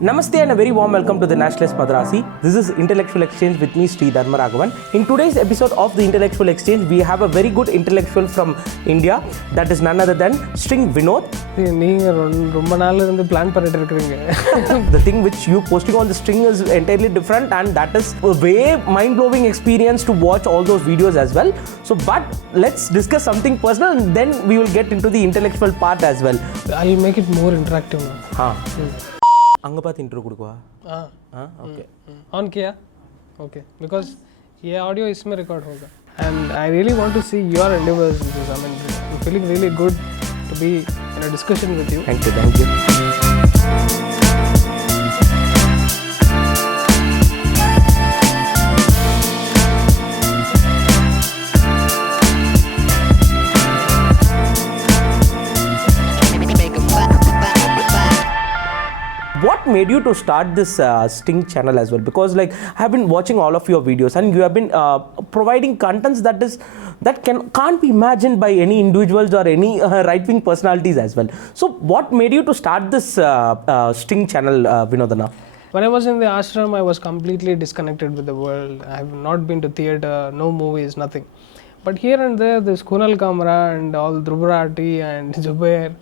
Namaste and a very warm welcome to the Nationalist Madrasi. This is Intellectual Exchange with me, Sri Dharma Raghavan. In today's episode of the Intellectual Exchange, we have a very good intellectual from India, that is none other than stringvinodh. The thing which you posting on the string is entirely different, and that is a way mind-blowing experience to watch all those videos as well. So, but let's discuss something personal and then we will get into the intellectual part as well. I'll make it more interactive now. அங்க பார்த்து intro கொடுக்குவா okay on किया okay because ये audio इसमें record होगा and I really want to see your endeavours in this I mean I am feeling really good to be in a discussion with you thank you What made you to start this Sting channel as well? Because like I have been watching all of your videos and you have been providing contents that can't be imagined by any individuals or any right-wing personalities as well. So what made you to start this Sting channel, Vinodhana? When I was in the ashram, I was completely disconnected with the world. I have not been to theatre, no movies, nothing. But here and there, this Kunal Kamra and all Dhruvarati and Zubair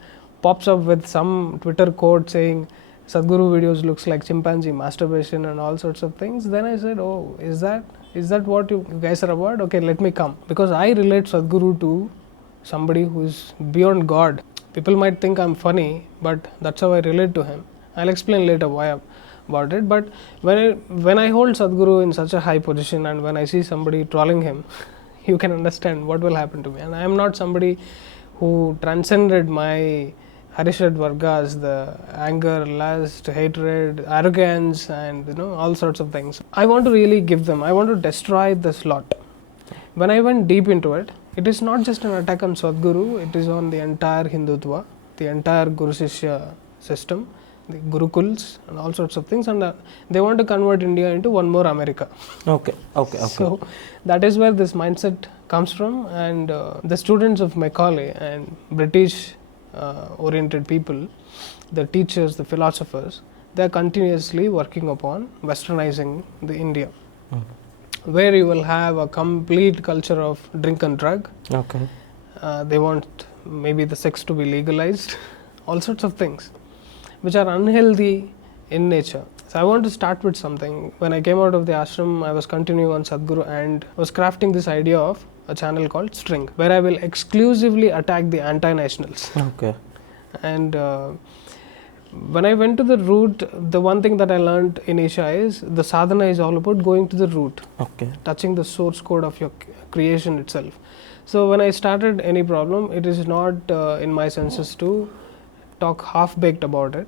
pops up with some Twitter quote saying, Sadhguru videos looks like chimpanzee masturbation and all sorts of things. Then I said, oh, is that what you guys are about? Okay, let me come. Because I relate Sadhguru to somebody who is beyond God. People might think I'm funny, but that's how I relate to him. I'll explain later why about it. But when I hold Sadhguru in such a high position and when I see somebody trolling him, you can understand what will happen to me. And I am not somebody who transcended my Harishad Vargas, the anger, lust, hatred, arrogance and all sorts of things. I want to really give them, I want to destroy this lot. When I went deep into it, it is not just an attack on Sadhguru, it is on the entire Hindutva, the entire Guru Shishya system, the Gurukuls and all sorts of things, and they want to convert India into one more America. Okay. So that is where this mindset comes from, and the students of Macaulay and British oriented people, the teachers, the philosophers, they are continuously working upon westernizing the India, where you will have a complete culture of drink and drug. Okay. They want maybe the sex to be legalized, all sorts of things which are unhealthy in nature. So I want to start with something. When I came out of the ashram, I was continuing on Sadhguru and was crafting this idea of a channel called String, where I will exclusively attack the anti-nationals. Okay. And when I went to the root, the one thing that I learned in Isha is the sadhana is all about going to the root, touching the source code of your creation itself. So when I started any problem, it is not in my senses to talk half-baked about it.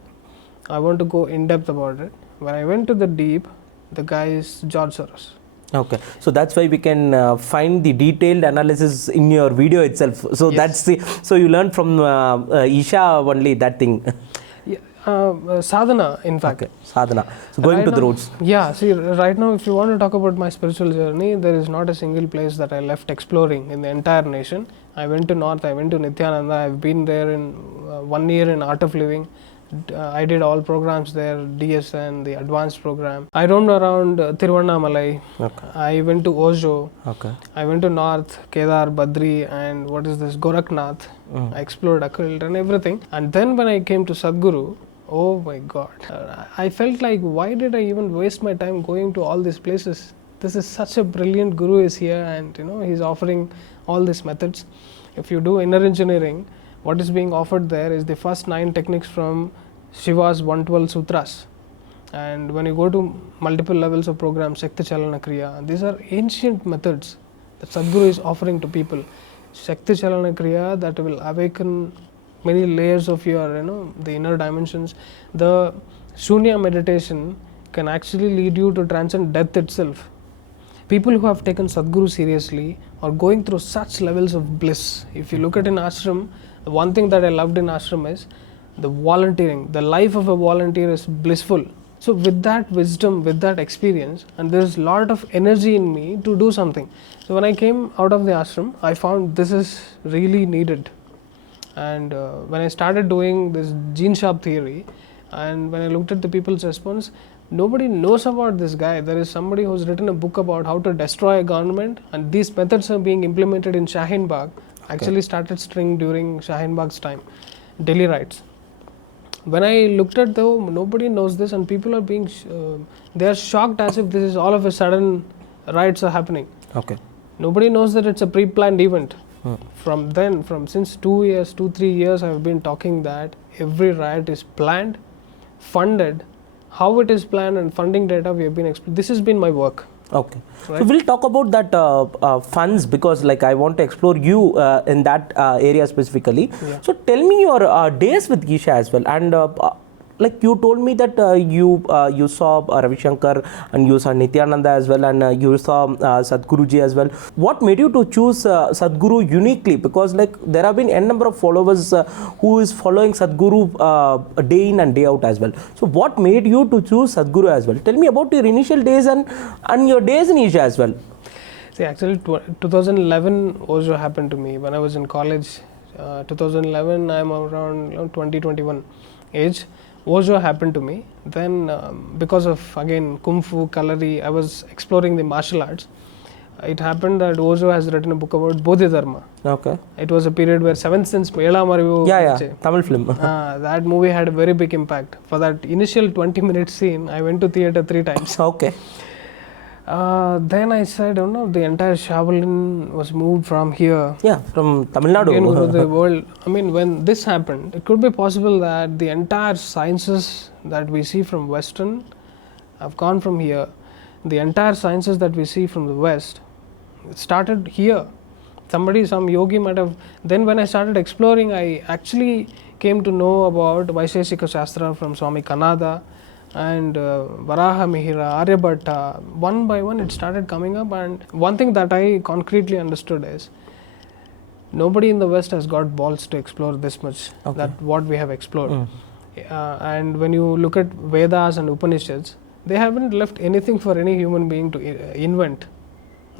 I want to go in-depth about it. When I went to the deep, the guy is George Soros. Okay, so that's why we can find the detailed analysis in your video itself. So yes. So you learned from Isha only that thing. Sadhana, in fact. Okay, Sadhana. So going to the roots. Yeah, see, right now, if you want to talk about my spiritual journey, there is not a single place that I left exploring in the entire nation. I went to North, I went to Nityananda, I've been there in 1 year in Art of Living. I did all programs there, DSN, the advanced program. I roamed around Tiruvannamalai. Okay. I went to Osho. Okay. I went to North, Kedar, Badri, and what is this, Gorakhnath. I explored occult and everything. And then when I came to Sadhguru, oh my God, I felt like, why did I even waste my time going to all these places? This is such a brilliant guru is here, and he's offering all these methods. If you do inner engineering, what is being offered there is the first 9 techniques from Shiva's 112 sutras. And when you go to multiple levels of program, Shakti Chalana Kriya, these are ancient methods that Sadhguru is offering to people. Shakti Chalana Kriya that will awaken many layers of your, the inner dimensions. The Shunya meditation can actually lead you to transcend death itself. People who have taken Sadhguru seriously are going through such levels of bliss. If you look at an ashram, the one thing that I loved in ashram is the volunteering. The life of a volunteer is blissful. So with that wisdom, with that experience, and there's a lot of energy in me to do something. So when I came out of the ashram, I found this is really needed. And when I started doing this gene sharp theory, And when I looked at the people's response, nobody knows about this guy. There is somebody who's written a book about how to destroy a government, and these methods are being implemented in Shaheen Bagh. Actually started string during Shaheen Bagh's time, Delhi riots. When I looked at though, nobody knows this, and people are being they are shocked as if this is all of a sudden riots are happening. Okay. Nobody knows that it's a pre-planned event. From since 2-3 years, I've been talking that every riot is planned, funded, how it is planned, and funding data we have been this has been my work. Okay. Right. So we'll talk about that funds, because like I want to explore you in that area specifically. Yeah. So tell me your days with Isha as well, and like you told me that you saw Ravi Shankar and you saw Nityananda as well, and you saw Sadhguruji as well. What made you to choose Sadhguru uniquely? Because like there have been n number of followers who is following Sadhguru day in and day out as well. So what made you to choose Sadhguru as well? Tell me about your initial days and your days in Isha as well. See, actually 2011 Osho happened to me when I was in college. 2011, I'm around 20-21 age. Osho happened to me. Then because of again Kung Fu, Kalari, I was exploring the martial arts. It happened that Osho has written a book about Bodhidharma. Okay. It was a period where Seventh Sense Mela Marivu. Yeah, Tamil film. That movie had a very big impact. For that initial 20-minute scene, I went to theatre 3 times. Okay. Then I said, the entire Shaolin was moved from here. Yeah, from Tamil Nadu. To the world. I mean, when this happened, it could be possible that the entire sciences that we see from Western have gone from here. The entire sciences that we see from the West started here. Some yogi might have. Then when I started exploring, I actually came to know about Vaisheshika Shastra from Swami Kannada and Varaha Mihira, Aryabhatta. One by one it started coming up, and one thing that I concretely understood is nobody in the West has got balls to explore this much, that what we have explored. And when you look at Vedas and Upanishads, they haven't left anything for any human being to invent.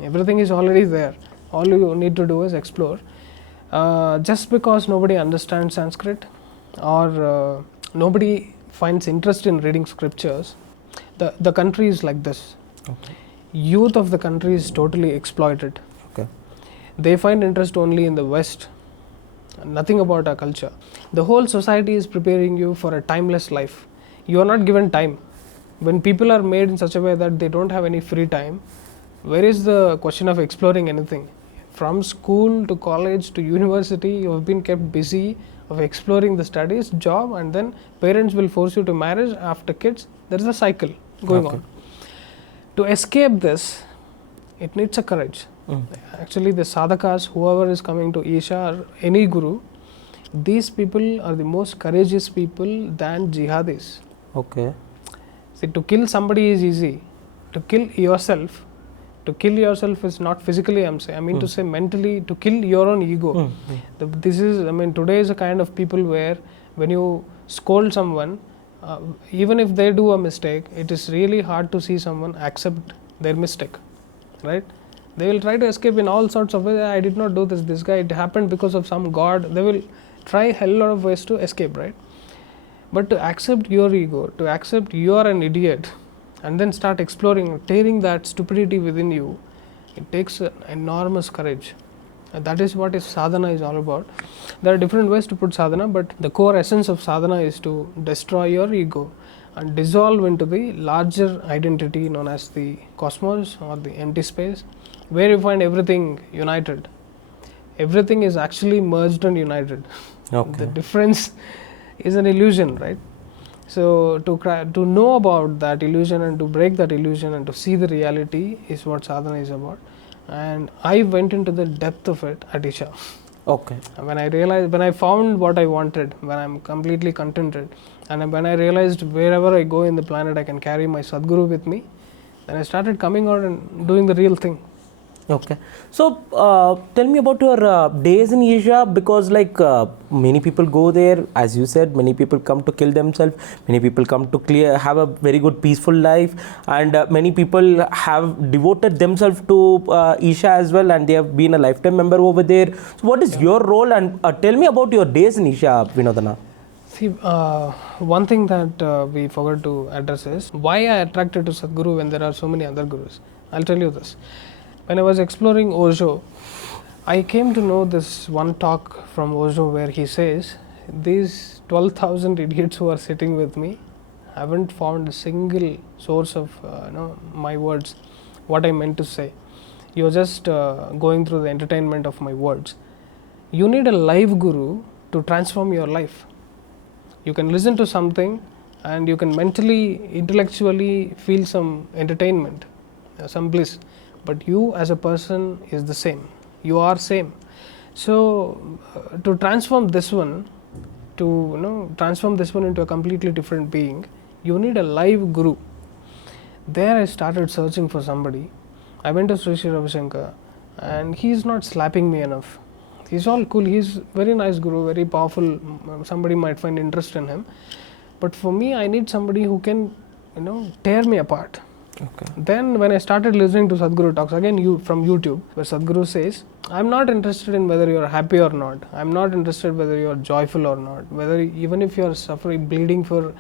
Everything is already there. All you need to do is explore. Just because nobody understands Sanskrit or nobody finds interest in reading scriptures, the country is like this. Okay. Youth of the country is totally exploited. Okay. They find interest only in the West, nothing about our culture. The whole society is preparing you for a timeless life. You are not given time. When people are made in such a way that they don't have any free time, where is the question of exploring anything? From school to college to university, you have been kept busy of exploring the studies, job, and then parents will force you to marriage after kids. There is a cycle going on. To escape this, it needs a courage. Actually, the sadhakas, whoever is coming to Isha or any guru, these people are the most courageous people than jihadis. Okay. See, to kill somebody is easy. To kill yourself is not physically, I mean to say mentally, to kill your own ego. Today is a kind of people where when you scold someone, even if they do a mistake, it is really hard to see someone accept their mistake, right? They will try to escape in all sorts of ways. I did not do this guy, it happened because of some god. They will try a hell lot of ways to escape, right? But to accept your ego, to accept you are an idiot, and then start exploring, tearing that stupidity within you, it takes enormous courage. And that is what sadhana is all about. There are different ways to put sadhana, but the core essence of sadhana is to destroy your ego and dissolve into the larger identity known as the cosmos or the empty space, where you find everything united. Everything is actually merged and united. Okay. The difference is an illusion, right? So to know about that illusion and to break that illusion and to see the reality is what sadhana is about. And I went into the depth of it at Isha. Okay. When I found what I wanted, when I'm completely contented, and when I realized wherever I go in the planet I can carry my Sadhguru with me, then I started coming out and doing the real thing. Okay. So, tell me about your days in Isha, because like many people go there, as you said, many people come to kill themselves, many people come to have a very good peaceful life, and many people have devoted themselves to Isha as well, and they have been a lifetime member over there. So, what is your role, and tell me about your days in Isha, Vinodhana? See, one thing that we forgot to address is why I attracted to Sadhguru when there are so many other gurus. I'll tell you this. When I was exploring Osho, I came to know this one talk from Osho where he says, these 12,000 idiots who are sitting with me haven't found a single source of my words, what I meant to say. You're just going through the entertainment of my words. You need a live guru to transform your life. You can listen to something and you can mentally, intellectually feel some entertainment, some bliss. But you as a person is the same. You are same. So to transform this one, transform this one into a completely different being, you need a live guru. There I started searching for somebody. I went to Sri Sri Ravi Shankar and he's not slapping me enough. He's all cool. He's very nice guru, very powerful. Somebody might find interest in him. But for me, I need somebody who can, tear me apart. Okay. Then when I started listening to Sadhguru talks, again from YouTube, where Sadhguru says, I'm not interested in whether you're happy or not. I'm not interested whether you're joyful or not. Whether even if you're suffering, bleeding for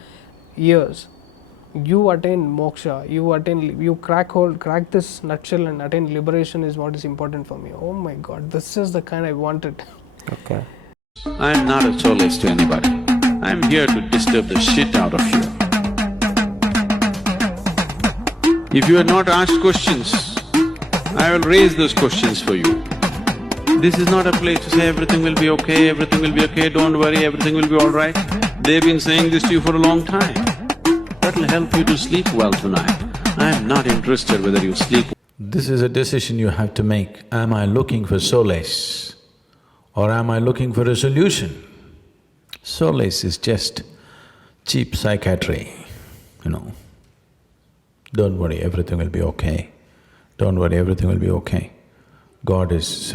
years, you attain moksha, you crack this nutshell and attain liberation is what is important for me. Oh my God, this is the kind I wanted. Okay. I am not a solace to anybody. I am here to disturb the shit out of you. If you are not asked questions, I will raise those questions for you. This is not a place to say everything will be okay, don't worry, everything will be all right. They've been saying this to you for a long time. That'll help you to sleep well tonight. I am not interested whether you sleep. This is a decision you have to make. Am I looking for solace or am I looking for a solution? Solace is just cheap psychiatry, Don't worry, everything will be okay. Don't worry, everything will be okay. God is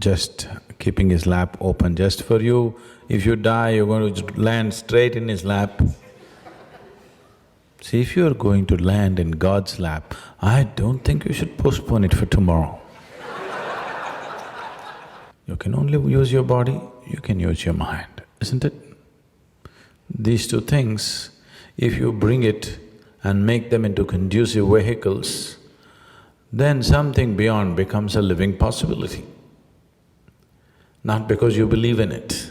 just keeping His lap open just for you. If you die, you're going to land straight in His lap. See, if you are going to land in God's lap, I don't think you should postpone it for tomorrow. You can only use your body, you can use your mind, isn't it? These two things, if you bring it and make them into conducive vehicles, then something beyond becomes a living possibility. Not because you believe in it,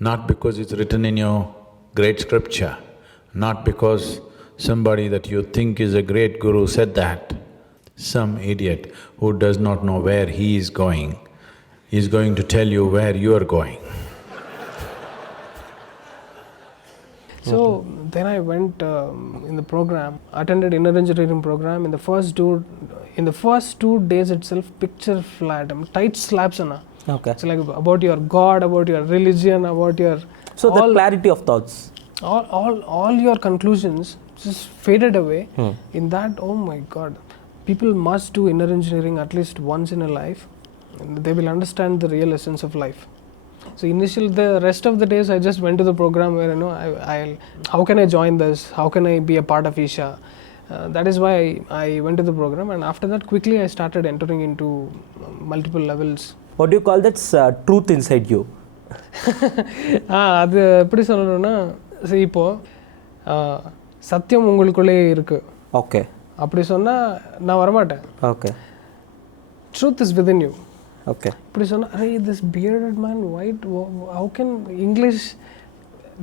not because it's written in your great scripture, not because somebody that you think is a great guru said that. Some idiot who does not know where he is going to tell you where you are going. So then I went in the program, attended inner engineering program. In the first 2 days itself, picture flat, tight slaps, Okay. It's like about your God, about your religion, about your… So the clarity of thoughts. All your conclusions just faded away. In that, oh my God, people must do inner engineering at least once in a life. And they will understand the real essence of life. So the rest of the days I just went to the program where how can I join this? How can I be a part of Isha? That is why I went to the program, and after that quickly I started entering into multiple levels. What do you call that? Truth inside you. அது எப்படி சொல்லணும்னா இப்போ சத்தியம் உங்களுக்குள்ளே இருக்கு. Okay. அப்படி சொன்னா நான் வரமாட்டேன். Okay. Truth is within you. Okay. இப்படி சொன்னா this bearded man, white, how can English…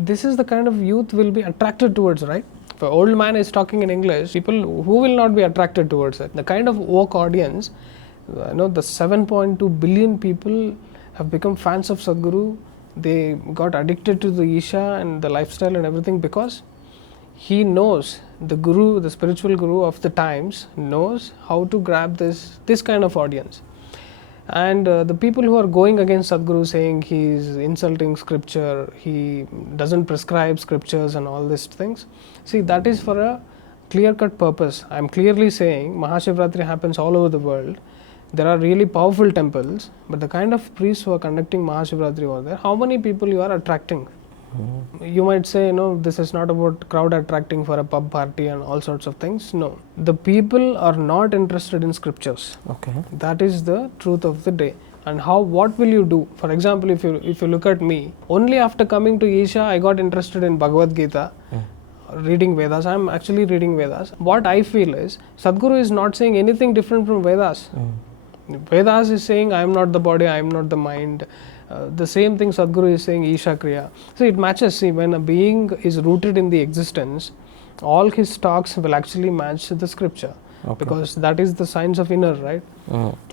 This is the kind of youth will be attracted towards, right? If an old man is talking in English, people who will not be attracted towards it. The kind of woke audience, the 7.2 billion people have become fans of Sadhguru. They got addicted to the Isha and the lifestyle and everything because he knows, the guru, the spiritual guru of the times knows how to grab this kind of audience. And the people who are going against Sadhguru, saying he is insulting scripture, he doesn't prescribe scriptures and all these things, see, that is for a clear-cut purpose. I am clearly saying Mahashivratri happens all over the world. There are really powerful temples, but the kind of priests who are conducting Mahashivratri over there, how many people you are attracting? You might say, this is not about crowd attracting for a pub party and all sorts of things. No. The people are not interested in scriptures. Okay. That is the truth of the day. And what will you do? For example, if you look at me, only after coming to Isha, I got interested in Bhagavad Gita, reading Vedas. I'm actually reading Vedas. What I feel is, Sadhguru is not saying anything different from Vedas. Vedas is saying, I am not the body, I am not the mind. The same thing Sadhguru is saying, Isha Kriya. So it matches. See, when a being is rooted in the existence, all his talks will actually match the scripture. Because that is the science of inner, right?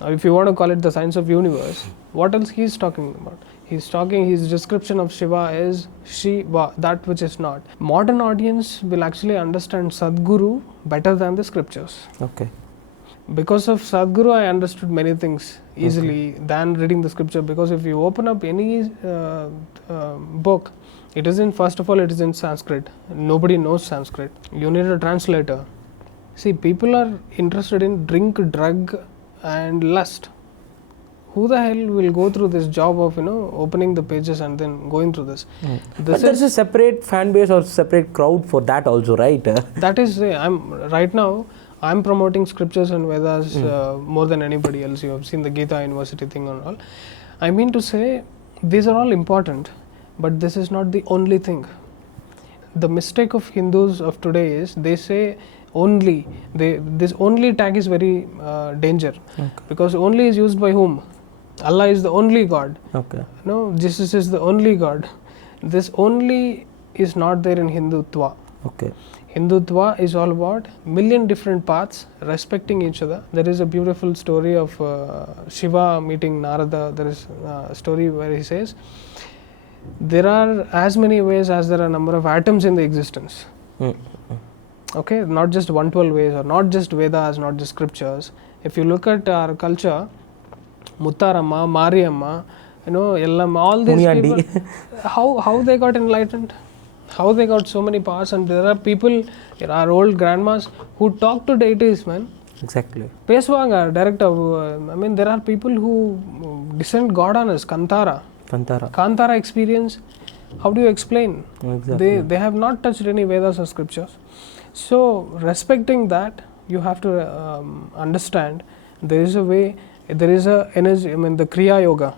If you want to call it the science of universe, what else he is talking about? He's talking, his description of Shiva is Shiva, that which is not. Modern audience will actually understand Sadhguru better than the scriptures. Okay. Because of Sadhguru, I understood many things easily than reading the scripture. Because if you open up any book, it is in, first of all, it is in Sanskrit. Nobody knows Sanskrit. You need a translator. See, people are interested in drink, drug and lust. Who the hell will go through this job of, opening the pages and then going through this? But there's a separate fan base or separate crowd for that also, right? That is, I'm promoting scriptures and Vedas more than anybody else. You have seen the Gita University thing and all. I mean to say, these are all important, but this is not the only thing. The mistake of Hindus of today is they say only. This only tag is very danger. Because only is used by whom? Allah is the only God. No, Jesus is the only God. This only is not there in Hindutva. Hindutva is all about million different paths respecting each other. There is a beautiful story of Shiva meeting Narada. There is a story where he says, there are as many ways as there are number of atoms in the existence. Okay, not just 112 ways, or not just Vedas, not just scriptures. If you look at our culture, Muttarama, Mariamma, Yellamma, all these people, how they got enlightened? How they got so many powers? And there are people, our old grandmas, who talk to deities, man. Exactly. Peswanga, director, there are people who descend God on us, Kantara experience. How do you explain? Exactly. They have not touched any Vedas or scriptures. So, respecting that, you have to understand there is a way, there is a energy, the Kriya Yoga.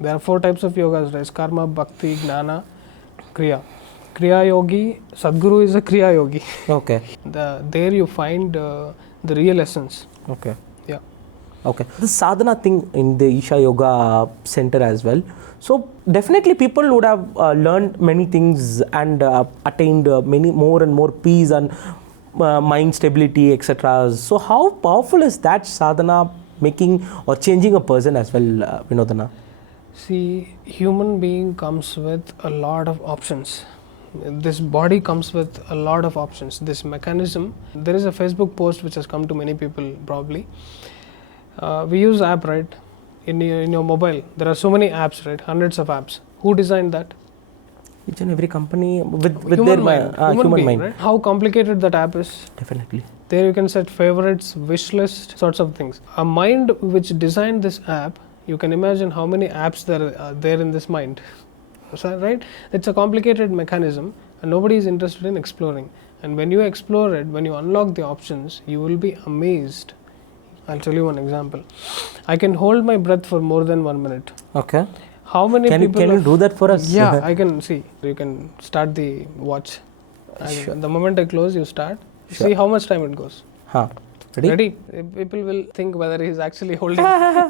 There are 4 types of yogas, right? Karma, Bhakti, Gnana, Kriya. Kriya Yogi, Sadhguru is a Kriya Yogi. There you find the real essence. Yeah. The sadhana thing in the Isha Yoga Center as well. So definitely people would have learned many things and attained many more and more peace and mind stability, etc. So how powerful is that sadhana making or changing a person as well, Vinodhana? See, human being comes with a lot of options. This body comes with a lot of options. This mechanism, there is a Facebook post which has come to many people probably. We use app, right? In your mobile, there are so many apps, right? Hundreds of apps. Who designed that? Each and every company with human their mind. Human being, right? How complicated that app is. Definitely. There you can set favorites, wish list, sorts of things. A mind which designed this app, you can imagine how many apps there are there in this mind. So, right? It's a complicated mechanism and nobody is interested in exploring. And when you explore it, when you unlock the options, you will be amazed. I'll tell you one example. I can hold my breath for more than 1 minute. How many people... Can you do that for us? Yeah, I can see. You can start the watch. The moment I close, you start. See how much time it goes. Ready? People will think whether he is actually holding.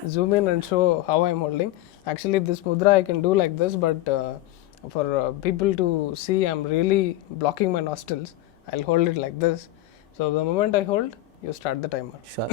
Zoom in and show how I am holding. Actually, this mudra I can do like this, but for people to see, I am really blocking my nostrils. I'll hold it like this. So the moment I hold, you start the timer. Sure.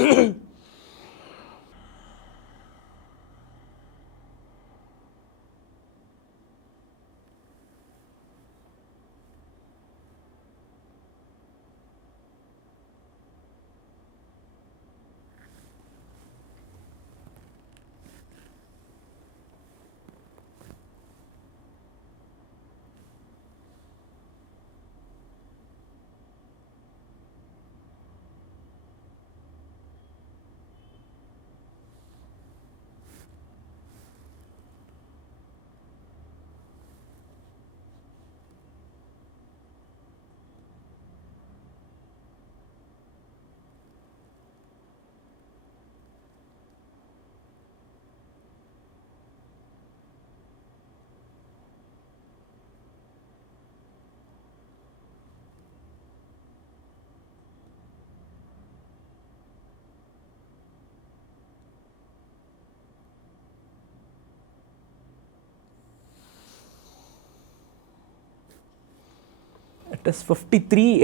It is 53.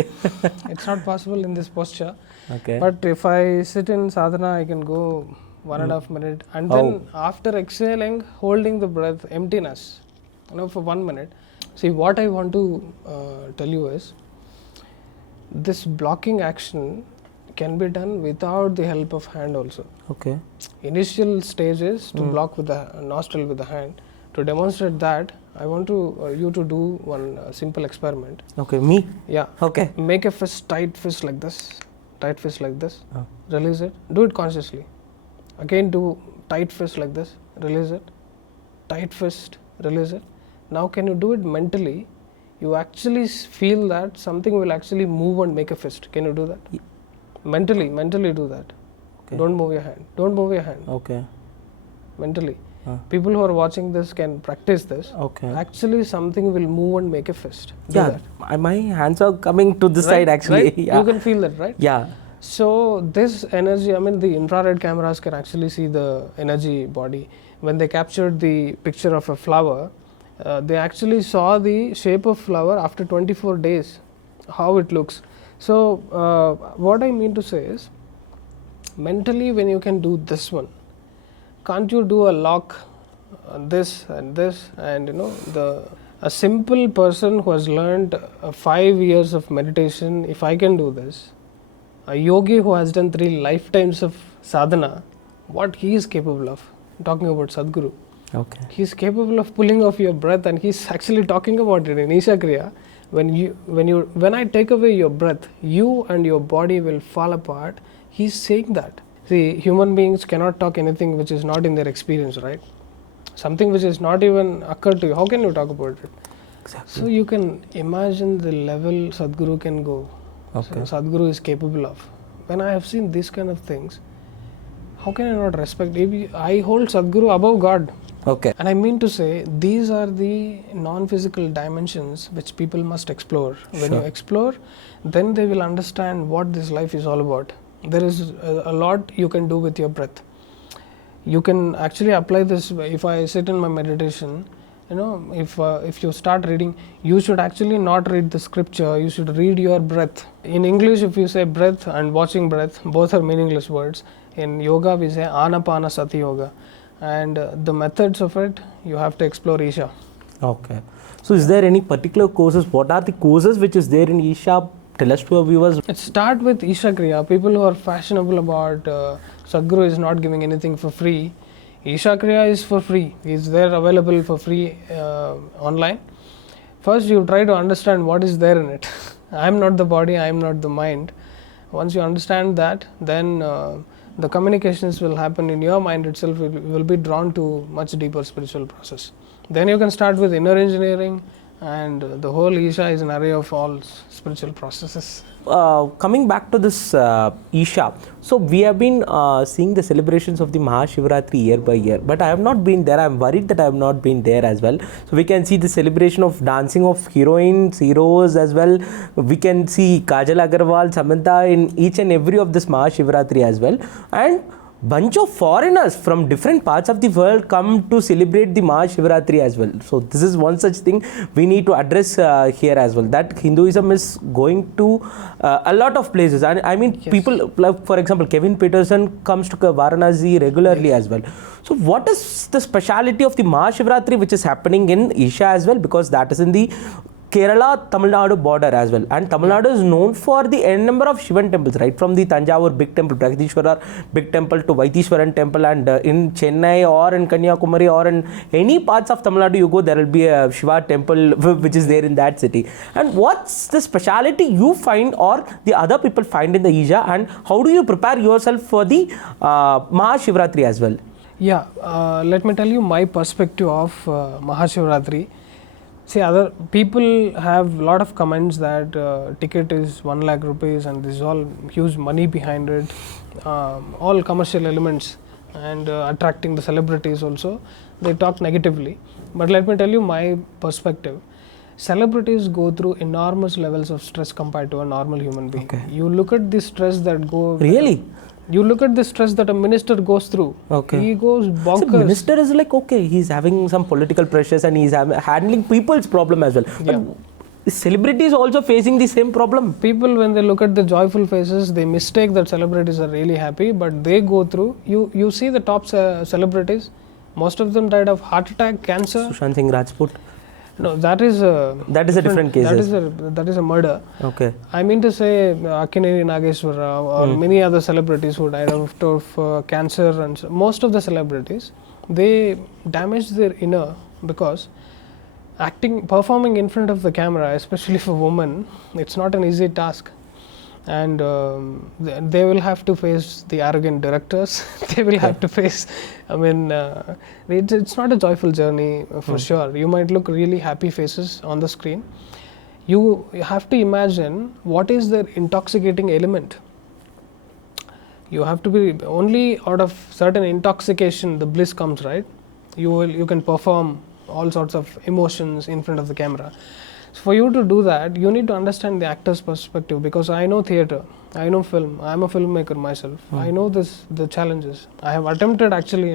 It's not possible in this posture. Okay. But if I sit in sadhana, I can go 1.5 minute, and then after exhaling, holding the breath, emptiness, for 1 minute. See, what I want to tell you is, this blocking action can be done without the help of hand also. Okay. Initial stage is to block with the nostril with the hand. To demonstrate that, I want you to do one simple experiment. Okay, me? Yeah. Okay. Make a fist, tight fist like this. Tight fist like this. Release it. Do it consciously. Again, do tight fist like this. Release it. Tight fist. Release it. Now, can you do it mentally? You actually feel that something will actually move and make a fist. Can you do that? Mentally do that. Okay. Don't move your hand. Don't move your hand. Okay. Mentally. People who are watching this can practice this. Okay. Actually, something will move and make a fist. Do Yeah, that. my hands are coming to this side actually. Right? Yeah. You can feel that, right? Yeah. So this energy, the infrared cameras can actually see the energy body. When they captured the picture of a flower, they actually saw the shape of flower after 24 days, how it looks. So what I mean to say is, mentally when you can do this one, can't you do a lock, this and a simple person who has learned 5 years of meditation, if I can do this, a yogi who has done 3 lifetimes of sadhana, what he is capable of. I'm talking about Sadhguru. Okay. He is capable of pulling off your breath, and he's actually talking about it in Isha Kriya. When I take away your breath, you and your body will fall apart. He's saying that. See, human beings cannot talk anything which is not in their experience, right? Something which is not even occurred to you. How can you talk about it? Exactly. So you can imagine the level Sadhguru can go. Okay. So Sadhguru is capable of. When I have seen these kind of things, how can I not respect? I hold Sadhguru above God. Okay. And I mean to say, these are the non-physical dimensions which people must explore. When you explore, then they will understand what this life is all about. There is a lot you can do with your breath. You can actually apply this. If I sit in my meditation, if you start reading, you should actually not read the scripture, you should read your breath. In English, if you say breath and watching breath, both are meaningless words. In yoga, we say anapana sati yoga. And the methods of it, you have to explore Isha. Okay. So is there any particular courses? What are the courses which is there in Isha? Tell us to our viewers. Let's start with Isha Kriya. People who are fashionable about Sadhguru is not giving anything for free. Isha Kriya is for free. It's there available for free online. First, you try to understand what is there in it. I am not the body, I am not the mind. Once you understand that, then the communications will happen in your mind itself. It will be drawn to much deeper spiritual process. Then you can start with inner engineering, and the whole Isha is an array of all spiritual processes. Coming back to this Isha, so we have been seeing the celebrations of the Mahashivratri year by year, but I have not been there. I am worried that I have not been there as well. So we can see the celebration of dancing of heroines, heroes as well. We can see Kajal Agarwal, Samantha in each and every of this Mahashivratri as well. And bunch of foreigners from different parts of the world come to celebrate the Mahashivratri as well. So this is one such thing we need to address here as well, that Hinduism is going to a lot of places. And I mean, people like, for example, Kevin Peterson comes to Varanasi regularly as well. So what is the speciality of the Mahashivratri which is happening in Isha as well, because that is in the Kerala Tamil Nadu border as well, and Tamil Nadu is known for the n number of Shivan temples, right from the Tanjavur big temple, Pragadishwarar big temple to Vaitishwaran temple, and in Chennai or in Kanyakumari or in any parts of Tamil Nadu you go, there will be a Shiva temple which is there in that city. And what's the speciality you find or the other people find in the Isha, and how do you prepare yourself for the Mahashivratri as well? Yeah, let me tell you my perspective of Mahashivratri. See, other people have a lot of comments that ticket is 1 lakh rupees and this is all huge money behind it, all commercial elements, and attracting the celebrities also. They talk negatively. But let me tell you my perspective. Celebrities go through enormous levels of stress compared to a normal human being. Okay. You look at the stress that go... Really? You look at the stress that a minister goes through. Okay. He goes bonkers. So minister is like, okay, he's having some political pressures and he's handling people's problem as well. But The celebrities also facing the same problem. People, when they look at the joyful faces, they mistake that celebrities are really happy, but they go through. You see the top celebrities, most of them died of heart attack, cancer. Sushant Singh Rajput. No, that is a different case. That is a murder. Okay. I mean to say Akkineni Nageshwar Rao or many other celebrities who died of cancer, and most of the celebrities, they damage their inner because performing in front of the camera, especially for women, it's not an easy task. And they will have to face the arrogant directors. They will have to face, it's not a joyful journey for sure. You might look really happy faces on the screen. You have to imagine what is their intoxicating element. You have to be, only out of certain intoxication the bliss comes, right? You can perform all sorts of emotions in front of the camera. So for you to do that, you need to understand the actor's perspective, because I know theatre, I know film, I'm a filmmaker myself. I know the challenges. I have attempted actually,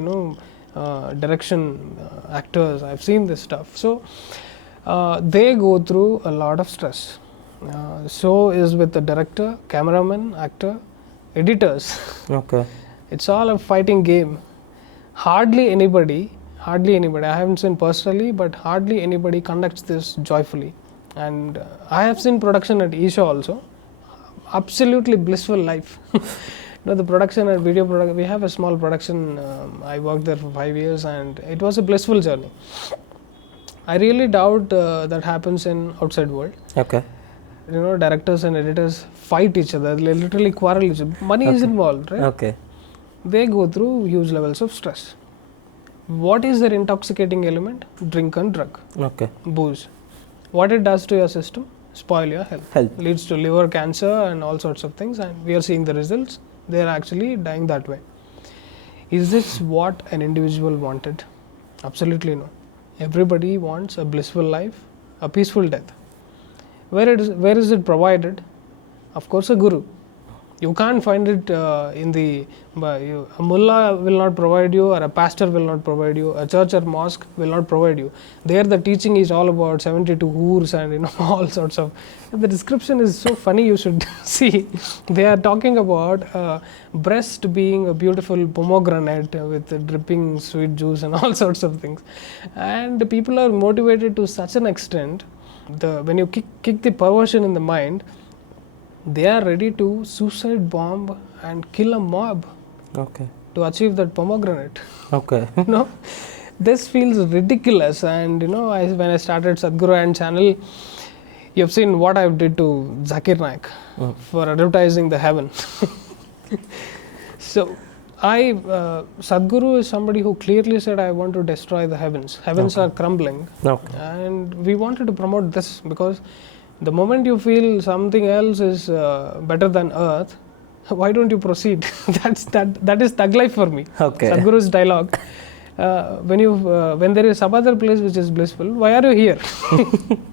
direction, actors, I've seen this stuff. So they go through a lot of stress. So is with the director, cameraman, actor, editors. Okay. It's all a fighting game. Hardly anybody, I haven't seen personally, but hardly anybody conducts this joyfully. And I have seen production at Isha also. Absolutely blissful life. The production and video production, we have a small production. I worked there for 5 years and it was a blissful journey. I really doubt that happens in outside world. Okay. Directors and editors fight each other. They literally quarrel each other. Money is involved, right? Okay. They go through huge levels of stress. What is their intoxicating element? Drink and drug. Okay. Booze. What it does to your system? Spoil your health. Leads to liver cancer and all sorts of things, and we are seeing the results. They are actually dying that way. Is this what an individual wanted? Absolutely no. Everybody wants a blissful life, a peaceful death. Where is it provided? Of course, a guru. You can't find it a mullah will not provide you, or a pastor will not provide you, a church or mosque will not provide you. There the teaching is all about 72 hoors and all sorts of. The description is so funny, you should see. They are talking about breast being a beautiful pomegranate with dripping sweet juice and all sorts of things. And the people are motivated to such an extent, when you kick the perversion in the mind, they are ready to suicide bomb and kill a mob. Okay. To achieve that pomegranate. Okay. This feels ridiculous. And when I started Sadhguru and channel, you have seen what I did to Zakir Naik for advertising the heaven. So Sadhguru is somebody who clearly said, I want to destroy the heavens. Heavens are crumbling. Okay. And we wanted to promote this, because the moment you feel something else is better than earth, why don't you proceed? That is thug life for me. Okay. Sadhguru's dialogue. When there is some other place which is blissful, why are you here?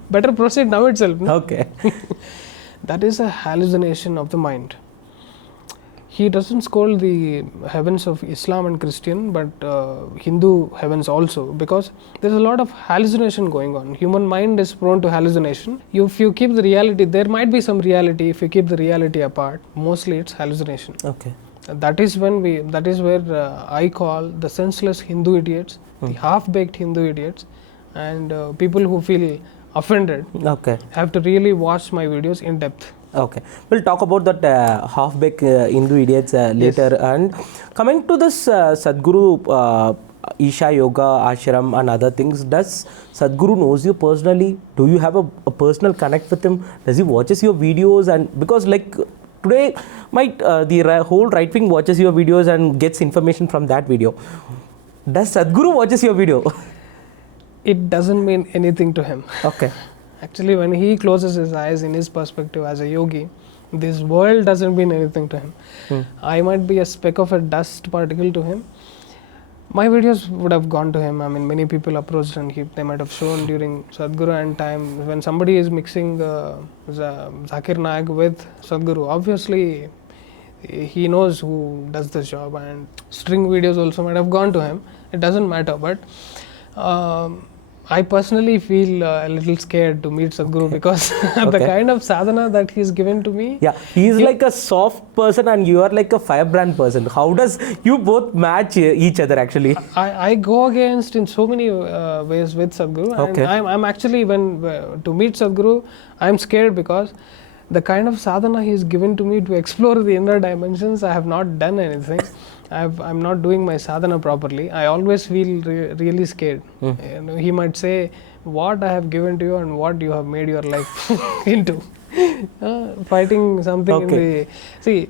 Better proceed now itself. No? Okay. That is a hallucination of the mind. He doesn't scold the heavens of Islam and Christian, but Hindu heavens also, because there's a lot of hallucination going on. Human mind is prone to hallucination. If you keep the reality, there might be some reality. If you keep the reality apart, mostly it's hallucination. Okay. That is where I call the senseless Hindu idiots, the half-baked Hindu idiots, and people who feel offended. Okay. Have to really watch my videos in depth. Okay, we'll talk about that half-baked Hindu idiots later. Yes. And coming to this Sadhguru, Isha Yoga, Ashram and other things, does Sadhguru knows you personally? Do you have a personal connect with him? Does he watches your videos? And because today, the whole right wing watches your videos and gets information from that video. Does Sadhguru watches your video? It doesn't mean anything to him. Okay. Actually, when he closes his eyes in his perspective as a yogi, this world doesn't mean anything to him. I might be a speck of a dust particle to him. My videos would have gone to him. Many people approached and they might have shown during Sadhguru and time. When somebody is mixing Zakir Naik with Sadhguru, obviously he knows who does this job, and string videos also might have gone to him. It doesn't matter, but I personally feel a little scared to meet Sadhguru because the Okay. kind of sadhana that he's given to me. Yeah, he's like a soft person and you are like a firebrand person. How does you both match each other actually? I go against in so many ways with Sadhguru. Okay. And I'm actually, when to meet Sadhguru, I'm scared because the kind of sadhana he's given to me to explore the inner dimensions, I have not done anything. I'm not doing my sadhana properly. I always feel really scared. You know, he might say, what I have given to you and what you have made your life into. Fighting something in the... See,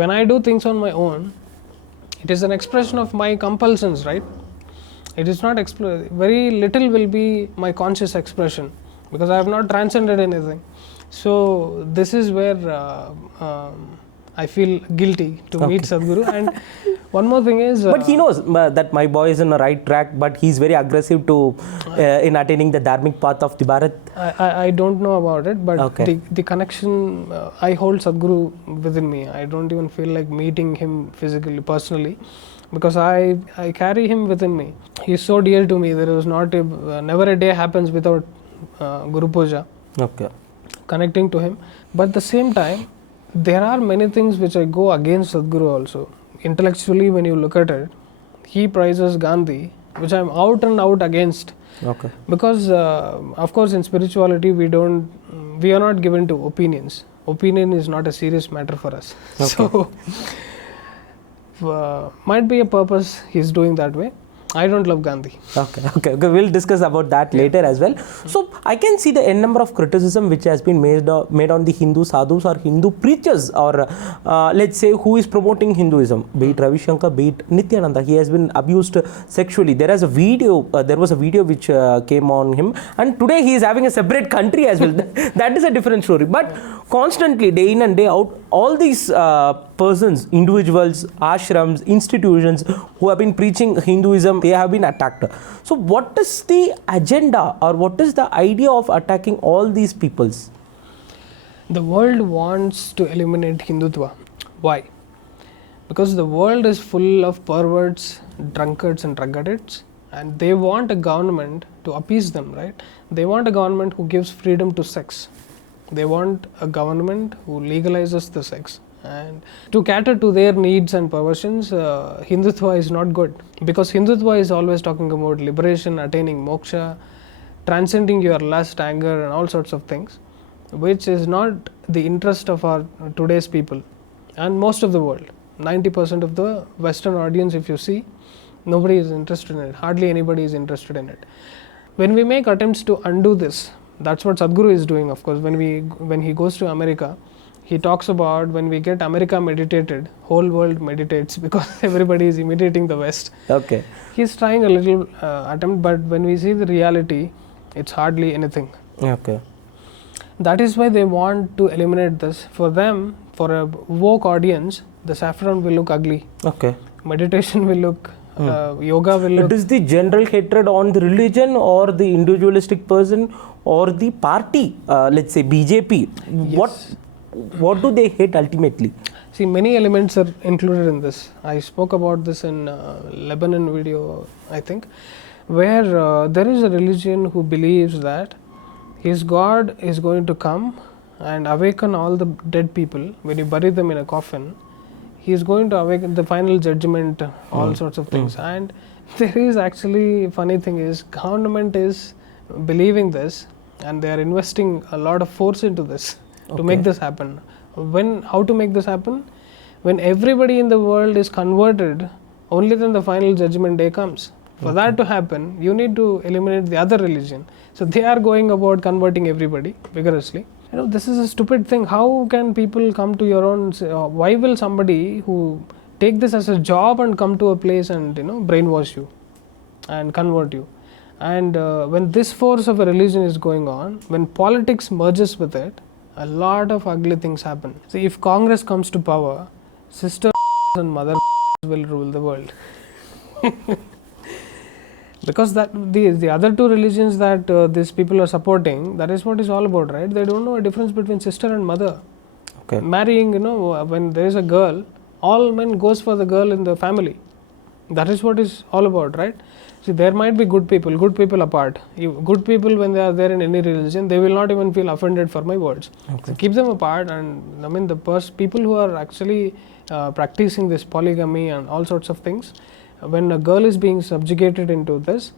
when I do things on my own, it is an expression of my compulsions, right? It is not very little will be my conscious expression because I have not transcended anything. So this is where I feel guilty to meet Sadhguru. And one more thing is... but he knows that my boy is on the right track, but he's very aggressive to in attaining the dharmic path of the Bharat. I don't know about it, but Okay. the connection, I hold Sadhguru within me. I don't even feel like meeting him physically, personally, because I carry him within me. He's so dear to me. There is never a day happens without Guru Puja, Okay. connecting to him. But at the same time, there are many things which I go against Sadhguru also. Intellectually, when you look at it, he praises Gandhi, which I'm out and out against. Okay. Because of course in spirituality we are not given to opinions. Opinion is not a serious matter for us. Okay. So might be a purpose he's doing that way. I don't love Gandhi. Okay. We'll discuss about that later as well. So I can see the n number of criticism which has been made on the Hindu sadhus or Hindu preachers, or let's say who is promoting Hinduism, be it Ravi Shankar, be it Nityananda. He has been abused sexually. There was a video which came on him, and today he is having a separate country as well. That is a different story. But constantly, day in and day out, all these persons, individuals, ashrams, institutions who have been preaching Hinduism, they have been attacked. So what is the agenda or what is the idea of attacking all these peoples? The world wants to eliminate Hindutva. Why? Because the world is full of perverts, drunkards and drug addicts, and they want a government to appease them, right? They want a government who gives freedom to sex. They want a government who legalizes the sex. And to cater to their needs and perversions, Hindutva is not good. Because Hindutva is always talking about liberation, attaining moksha, transcending your lust, anger and all sorts of things, which is not the interest of our today's people and most of the world. 90% of the Western audience, if you see, nobody is interested in it. Hardly anybody is interested in it. When we make attempts to undo this, that's what Sadhguru is doing, of course. When he goes to America, he talks about when we get America meditated, whole world meditates because everybody is imitating the West. Okay. He's trying a little attempt, but when we see the reality, it's hardly anything. Okay. That is why they want to eliminate this. For them, for a woke audience, the saffron will look ugly. Okay. Meditation will look, yoga will look. It is the general hatred on the religion or the individualistic person or the party, let's say BJP. Yes. What do they hate ultimately? See, many elements are included in this. I spoke about this in Lebanon video, I think, where there is a religion who believes that his God is going to come and awaken all the dead people. When you bury them in a coffin, he is going to awaken the final judgment, all sorts of things. And there is actually, funny thing is, government is believing this and they are investing a lot of force into this. To make this happen. How to make this happen? When everybody in the world is converted, only then the final judgment day comes. For that to happen, you need to eliminate the other religion. So they are going about converting everybody vigorously. You know, this is a stupid thing. How can people come to your own? Why will somebody who take this as a job and come to a place and brainwash you and convert you? And when this force of a religion is going on, when politics merges with it, a lot of ugly things happen. See, if Congress comes to power, sister and mother will rule the world. Because that the other two religions that these people are supporting, that is what it's all about, right? They don't know a difference between sister and mother. Okay. Marrying, when there is a girl, all men goes for the girl in the family. That is what is all about, right? See, there might be good people apart. Good people, when they are there in any religion, they will not even feel offended for my words. Okay. So keep them apart, and I mean the people who are actually practicing this polygamy and all sorts of things, when a girl is being subjugated into this,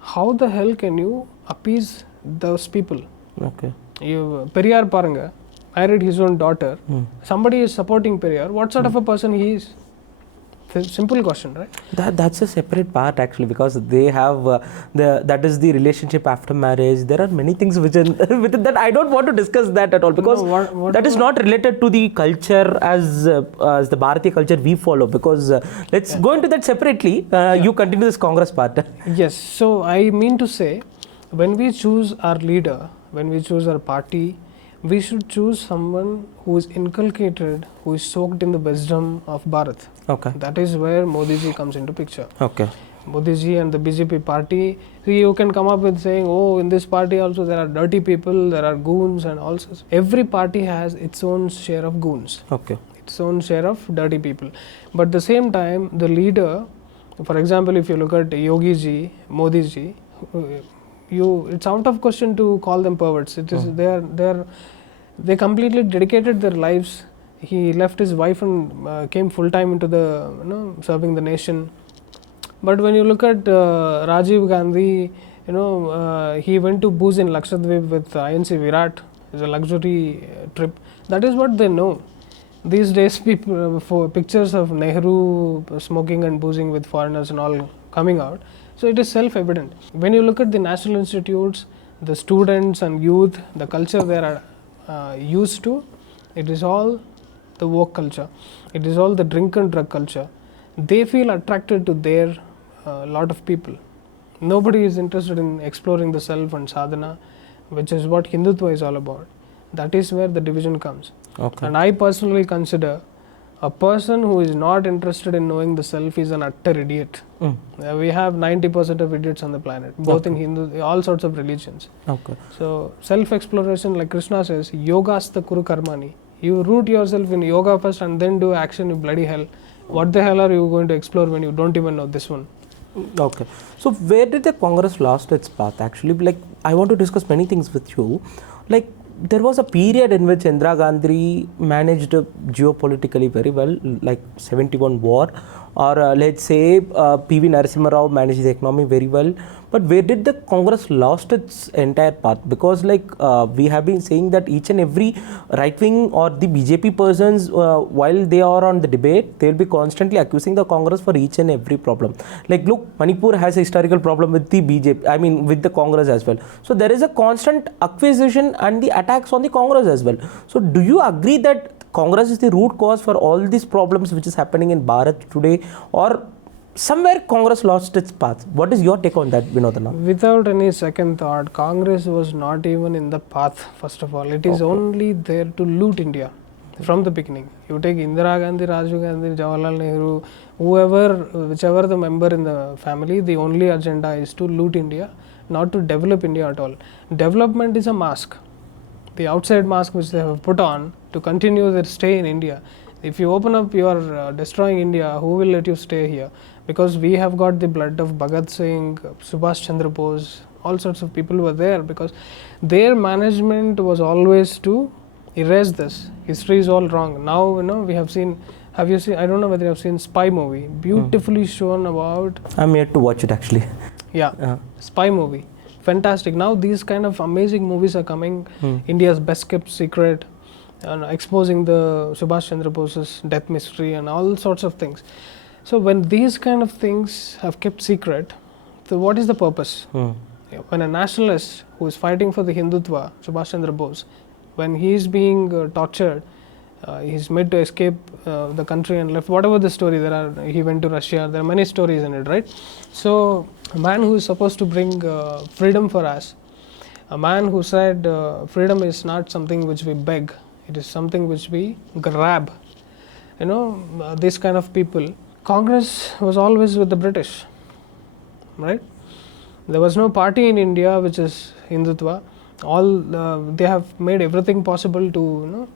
how the hell can you appease those people? Okay. You Periyar Paranga married his own daughter. Somebody is supporting Periyar. What sort of a person he is? Simple question, right? That's a separate part actually, because they have that is the relationship after marriage. There are many things within that I don't want to discuss that at all, because that is not related to the culture as the Bharatiya culture we follow. Because let's go into that separately. You continue this Congress part. Yes. So I mean to say, when we choose our leader, when we choose our party, we should choose someone who is inculcated, who is soaked in the wisdom of Bharat. Okay. That is where Modi ji comes into picture. Okay. Modi ji and the BJP party. See, you can come up with saying, oh, in this party also there are dirty people, there are goons and all sorts. Every party has its own share of goons. Okay. Its own share of dirty people. But at the same time, the leader, for example, if you look at Yogi ji, Modi ji, it's out of question to call them perverts. It is they completely dedicated their lives. He left his wife and came full time into the serving the nation. But when you look at Rajiv Gandhi, he went to booze in Lakshadweep with INC Virat. It's a luxury trip. That is what they know. These days, people for pictures of Nehru smoking and boozing with foreigners and all coming out. So it is self-evident. When you look at the national institutes, the students and youth, the culture they are used to, it is all the woke culture. It is all the drink and drug culture. They feel attracted to their lot of people. Nobody is interested in exploring the self and sadhana, which is what Hindutva is all about. That is where the division comes. Okay. And I personally consider a person who is not interested in knowing the self is an utter idiot. We have 90% of idiots on the planet, both in Hindu, all sorts of religions. Okay. So self-exploration, like Krishna says, yogasth kuru karmani. You root yourself in yoga first and then do action, you bloody hell. What the hell are you going to explore when you don't even know this one? Okay. So where did the Congress lost its path actually? Like, I want to discuss many things with you. Like, there was a period in which Indira Gandhi managed geopolitically very well, like 71 war, or let's say P.V. Narasimha Rao managed the economy very well. But where did the Congress lost its entire path? Because like we have been saying that each and every right wing or the BJP persons, while they are on the debate, they will be constantly accusing the Congress for each and every problem. Like look, Manipur has a historical problem with the BJP, I mean with the Congress as well. So there is a constant accusation and the attacks on the Congress as well. So do you agree that Congress is the root cause for all these problems which is happening in Bharat today, or somewhere Congress lost its path? What is your take on that, Vinodh? Without any second thought, Congress was not even in the path, first of all. It is only there to loot India from the beginning. You take Indira Gandhi, Rajiv Gandhi, Jawaharlal Nehru, whichever the member in the family, the only agenda is to loot India, not to develop India at all. Development is a mask. The outside mask which they have put on to continue their stay in India. If you open up, you are destroying India. Who will let you stay here? Because we have got the blood of Bhagat Singh, Subhash Chandra Bose, all sorts of people were there because their management was always to erase this. History is all wrong. Now, we have seen, have you seen, I don't know whether you have seen Spy movie, beautifully shown about. I'm yet to watch it actually. Yeah, Spy movie. Fantastic. Now these kind of amazing movies are coming. India's best kept secret, exposing the Subhash Chandra Bose's death mystery and all sorts of things. So when these kind of things have kept secret, so what is the purpose? When a nationalist who is fighting for the Hindutva, Subhash Chandra Bose, when he is being tortured, he's made to escape the country and left, whatever the story he went to Russia, there are many stories in it, right? So a man who is supposed to bring freedom for us, a man who said freedom is not something which we beg, it is something which we grab. This kind of people. Congress was always with the British, right? There was no party in India which is Hindutva. They have made everything possible to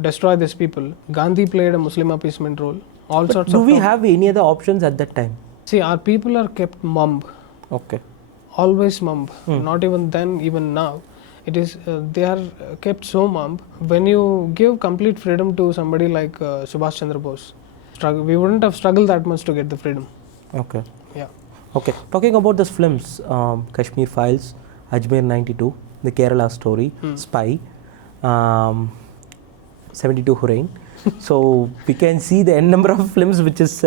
destroy these people. Gandhi played a Muslim appeasement role. All sorts do of. We have any other options at that time? See, our people are kept mum, Okay. always mum. Not even then, even now. It is they are kept so mum. When you give complete freedom to somebody like Subhash Chandra Bose, we wouldn't have struggled that much to get the freedom. Okay. Yeah. Okay. Talking about these films, Kashmir Files, Ajmer 92, The Kerala Story, Spy, 72 Hurain. So we can see the n number of films which is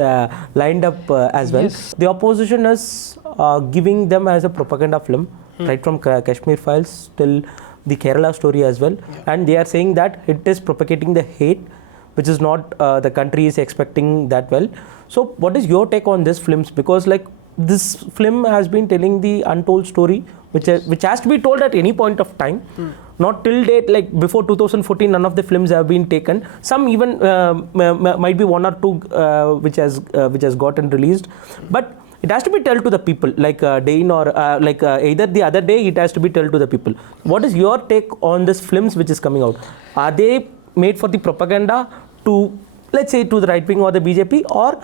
lined up as well. Yes. The opposition is giving them as a propaganda film, right from Kashmir Files till the Kerala Story as well. And they are saying that it is propagating the hate, which is not the country is expecting that well. So what is your take on these films? Because like this film has been telling the untold story, which has to be told at any point of time. Not till date, like before 2014, none of the films have been taken. Some even might be one or two which has gotten released, but it has to be told to the people, like Dane or either the other day. It has to be told to the people. What is your take on these films which is coming out? Are they made for the propaganda to, let's say, to the right wing or the BJP, or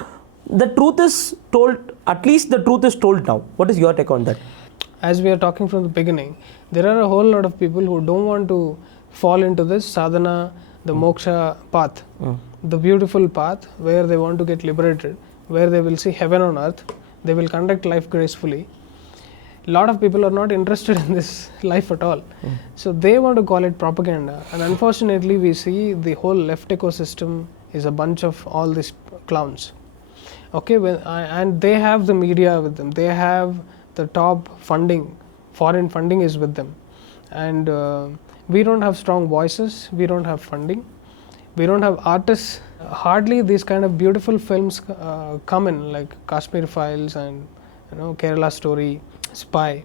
the truth is told? At least the truth is told now. What is your take on that? As we are talking from the beginning, there are a whole lot of people who don't want to fall into this sadhana, the moksha path, the beautiful path where they want to get liberated, where they will see heaven on earth, they will conduct life gracefully. A lot of people are not interested in this life at all. So they want to call it propaganda. And unfortunately, we see the whole left ecosystem is a bunch of all these clowns. Okay, and they have the media with them. They have the top funding, foreign funding is with them, and we don't have strong voices, we don't have funding, we don't have artists. Hardly these kind of beautiful films come in, like Kashmir Files and Kerala Story, Spy.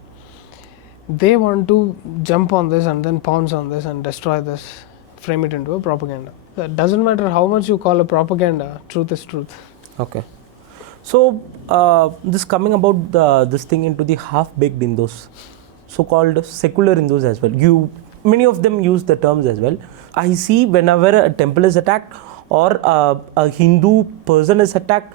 They want to jump on this and then pounce on this and destroy this, frame it into a propaganda. It doesn't matter how much you call a propaganda, truth is truth. Okay. So this coming about this thing into the half-baked Hindus, so-called secular Hindus as well. Many of them use the terms as well. I see whenever a temple is attacked or a Hindu person is attacked,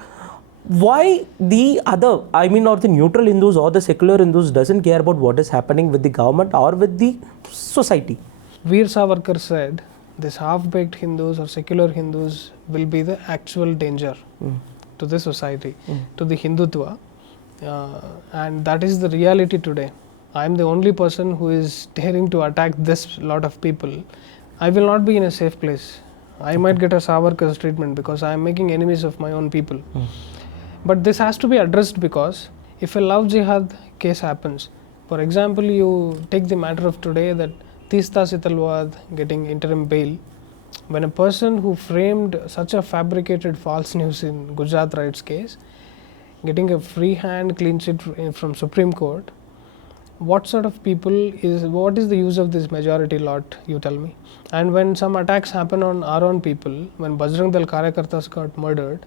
why the other, or the neutral Hindus or the secular Hindus doesn't care about what is happening with the government or with the society? Veer Savarkar said, this half-baked Hindus or secular Hindus will be the actual danger to the society, to the Hindutva, and that is the reality today. I am the only person who is daring to attack this lot of people. I will not be in a safe place. I might get a Savarkar's treatment because I am making enemies of my own people. But this has to be addressed, because if a love jihad case happens, for example, you take the matter of today that Teesta Sitalwad getting interim bail. When a person who framed such a fabricated false news in Gujarat rights case, getting a free hand clean sheet from Supreme Court, what sort of people what is the use of this majority lot, you tell me? And when some attacks happen on our own people, when Bajrang Dal Karyakartas got murdered,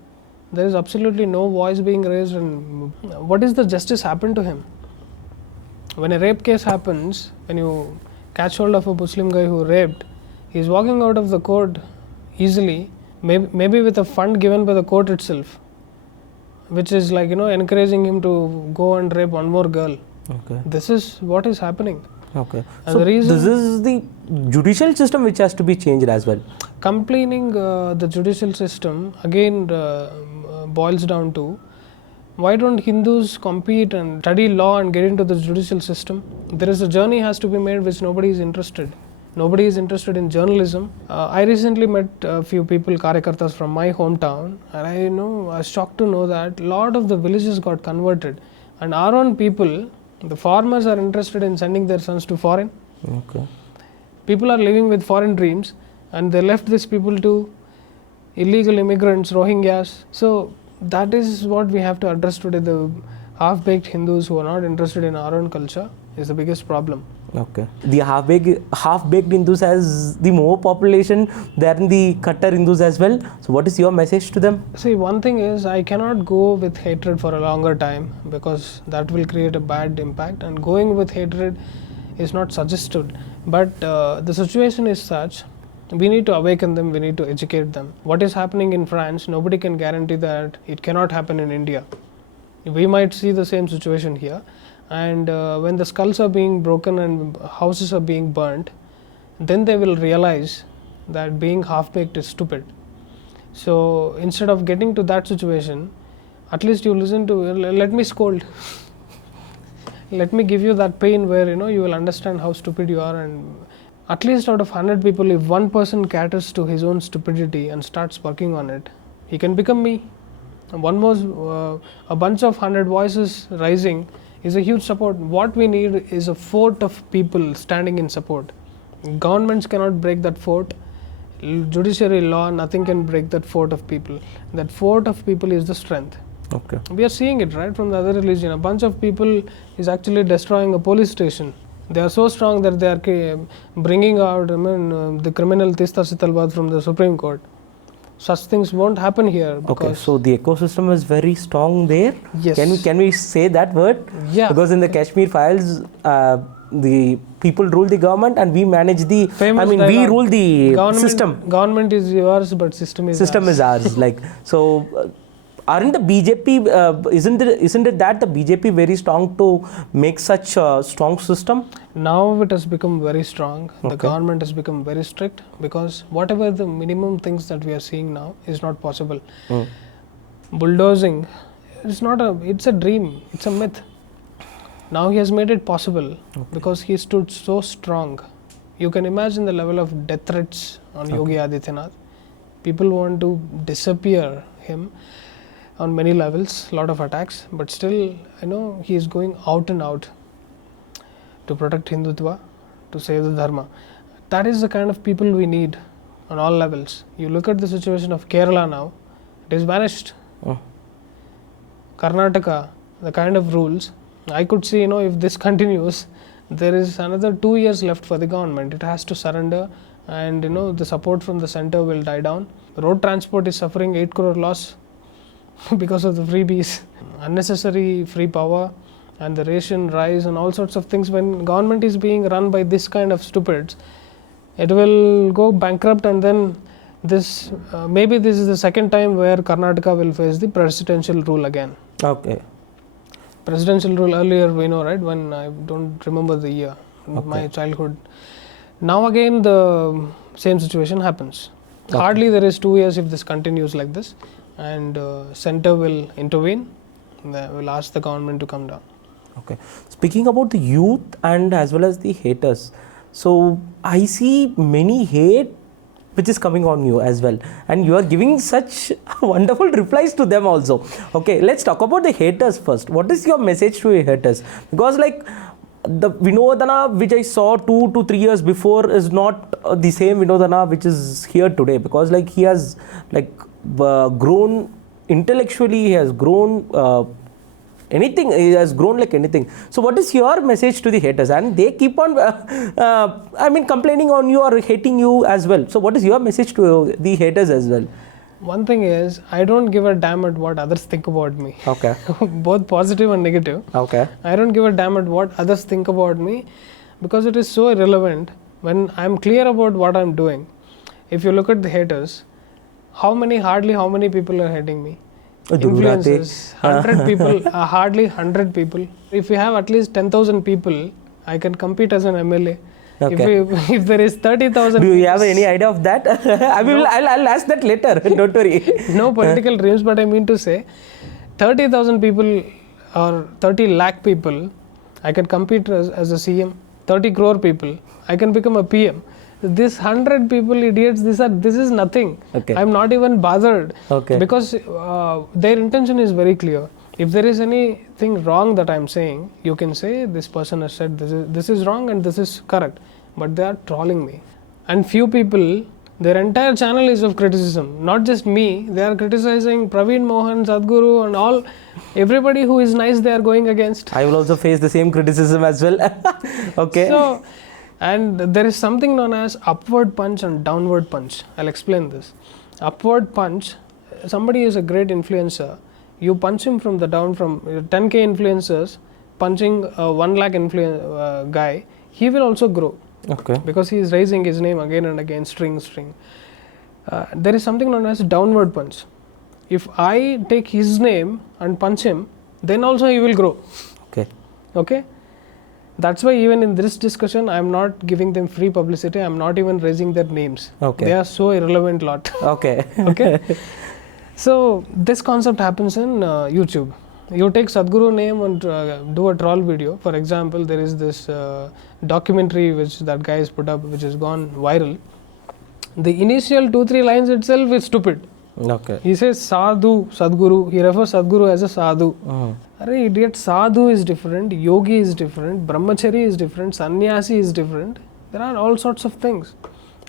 there is absolutely no voice being raised, and what is the justice happen to him? When a rape case happens, when you catch hold of a Muslim guy who raped, he is walking out of the court easily, maybe with a fund given by the court itself, which is like encouraging him to go and rape one more girl. Okay. This is what is happening. Okay. And So the reason this is the judicial system which has to be changed as well. complaining the judicial system again boils down to, why don't Hindus compete and study law and get into the judicial system? There is a journey has to be made which nobody is interested. Nobody is interested in journalism. I recently met a few people, Karyakartas from my hometown, and I was shocked to know that a lot of the villages got converted. And our own people, the farmers, are interested in sending their sons to foreign. Okay. People are living with foreign dreams, and they left these people to illegal immigrants, Rohingyas. So that is what we have to address today. The half-baked Hindus who are not interested in our own culture is the biggest problem. Okay. The half-baked Hindus has the more population than the Kattar Hindus as well. So what is your message to them? See, one thing is, I cannot go with hatred for a longer time, because that will create a bad impact, and going with hatred is not suggested. But the situation is such, we need to awaken them, we need to educate them. What is happening in France, nobody can guarantee that it cannot happen in India. We might see the same situation here, and when the skulls are being broken and houses are being burnt, then they will realize that being half-baked is stupid. So instead of getting to that situation, at least you listen to, let me scold. Let me give you that pain where you will understand how stupid you are, and at least out of 100 people, if one person caters to his own stupidity and starts working on it, he can become me. One more, a bunch of 100 voices rising is a huge support. What we need is a fort of people standing in support. Governments cannot break that fort. Judiciary, law, nothing can break that fort of people. That fort of people is the strength. Okay. We are seeing it right from the other religion. A bunch of people is actually destroying a police station. They are so strong that they are bringing out the criminal Tista Sitalwad from the Supreme Court. Such things won't happen here. Okay, so the ecosystem is very strong there. Yes. Can we say that word? Yeah. Because in the Kashmir files, the people rule the government and we manage the. Famous we dialogue. rule the system. Government is yours, but system is System ours. is ours. Like so. Aren't the BJP, isn't it that the BJP very strong to make such a strong system? Now it has become very strong. The Okay. government has become very strict, because whatever the minimum things that we are seeing now is not possible. Bulldozing, it's a dream, it's a myth. Now he has made it possible because he stood so strong. You can imagine the level of death threats on Yogi Adityanath. People want to disappear him on many levels, lot of attacks, but still he is going out and out to protect Hindutva, to save the Dharma. That is the kind of people we need on all levels. You look at the situation of Kerala now, it is vanished. Karnataka, the kind of rules, I could see, if this continues, there is another 2 years left for the government. It has to surrender, and the support from the center will die down. Road transport is suffering 8 crore loss because of the freebies, unnecessary free power, and the ration rise and all sorts of things. When government is being run by this kind of stupids, it will go bankrupt, and then this maybe this is the second time where Karnataka will face the presidential rule again. Okay. Presidential rule earlier, we know, right, when I don't remember the year, my childhood. Now again the same situation happens. Hardly there is 2 years if this continues like this, and center will intervene, will ask the government to come down. Okay. Speaking about the youth and as well as the haters, so I see many hate which is coming on you as well, and you are giving such wonderful replies to them also. Okay, let's talk about the haters first. What is your message to your haters? Because like the Vinodhana which I saw 2 to 3 years before is not the same Vinodhana which is here today, because like he has like grown intellectually, he has grown anything, he has grown like anything. So what is your message to the haters? And they keep on complaining on you or hating you as well. So what is your message to the haters as well? One thing is, I don't give a damn at what others think about me. Okay. Both positive and negative. Okay. I don't give a damn at what others think about me, because it is so irrelevant when I'm clear about what I'm doing. If you look at the haters, hardly how many people are hating me? Influencers, 100 people, hardly 100 people. If we have at least 10,000 people, I can compete as an MLA. Okay. If there is 30,000 Do you have any idea of that? I'll ask that later. Don't worry. No political dreams, but I mean to say 30,000 people or 30 lakh people, I can compete as a CM. 30 crore people, I can become a PM. This 100 people idiots, this is nothing. Okay. I'm not even bothered. Okay. Because their intention is very clear. If there is anything wrong that I'm saying, you can say this person has said this is wrong and this is correct. But they are trolling me. And few people, their entire channel is of criticism. Not just me, they are criticizing Praveen Mohan, Sadhguru and all. Everybody who is nice, they are going against. I will also face the same criticism as well. Okay. So, and there is something known as upward punch and downward punch. I'll explain this. Upward punch, somebody is a great influencer. You punch him from the down, from 10k influencers, punching a 1 lakh guy, he will also grow. Okay. Because he is raising his name again and again, string. There is something known as downward punch. If I take his name and punch him, then also he will grow. Okay. Okay? That's why even in this discussion, I'm not giving them free publicity. I'm not even raising their names. Okay. They are so irrelevant lot. Okay. Okay? So this concept happens in YouTube. You take Sadhguru name and do a troll video. For example, there is this documentary which that guy has put up, which has gone viral. The initial 2-3 lines itself is stupid. Okay. He says Sadhu, Sadhguru. He refers Sadhguru as a Sadhu. Arey idiot, Sadhu is different, Yogi is different, Brahmachari is different, Sannyasi is different. There are all sorts of things.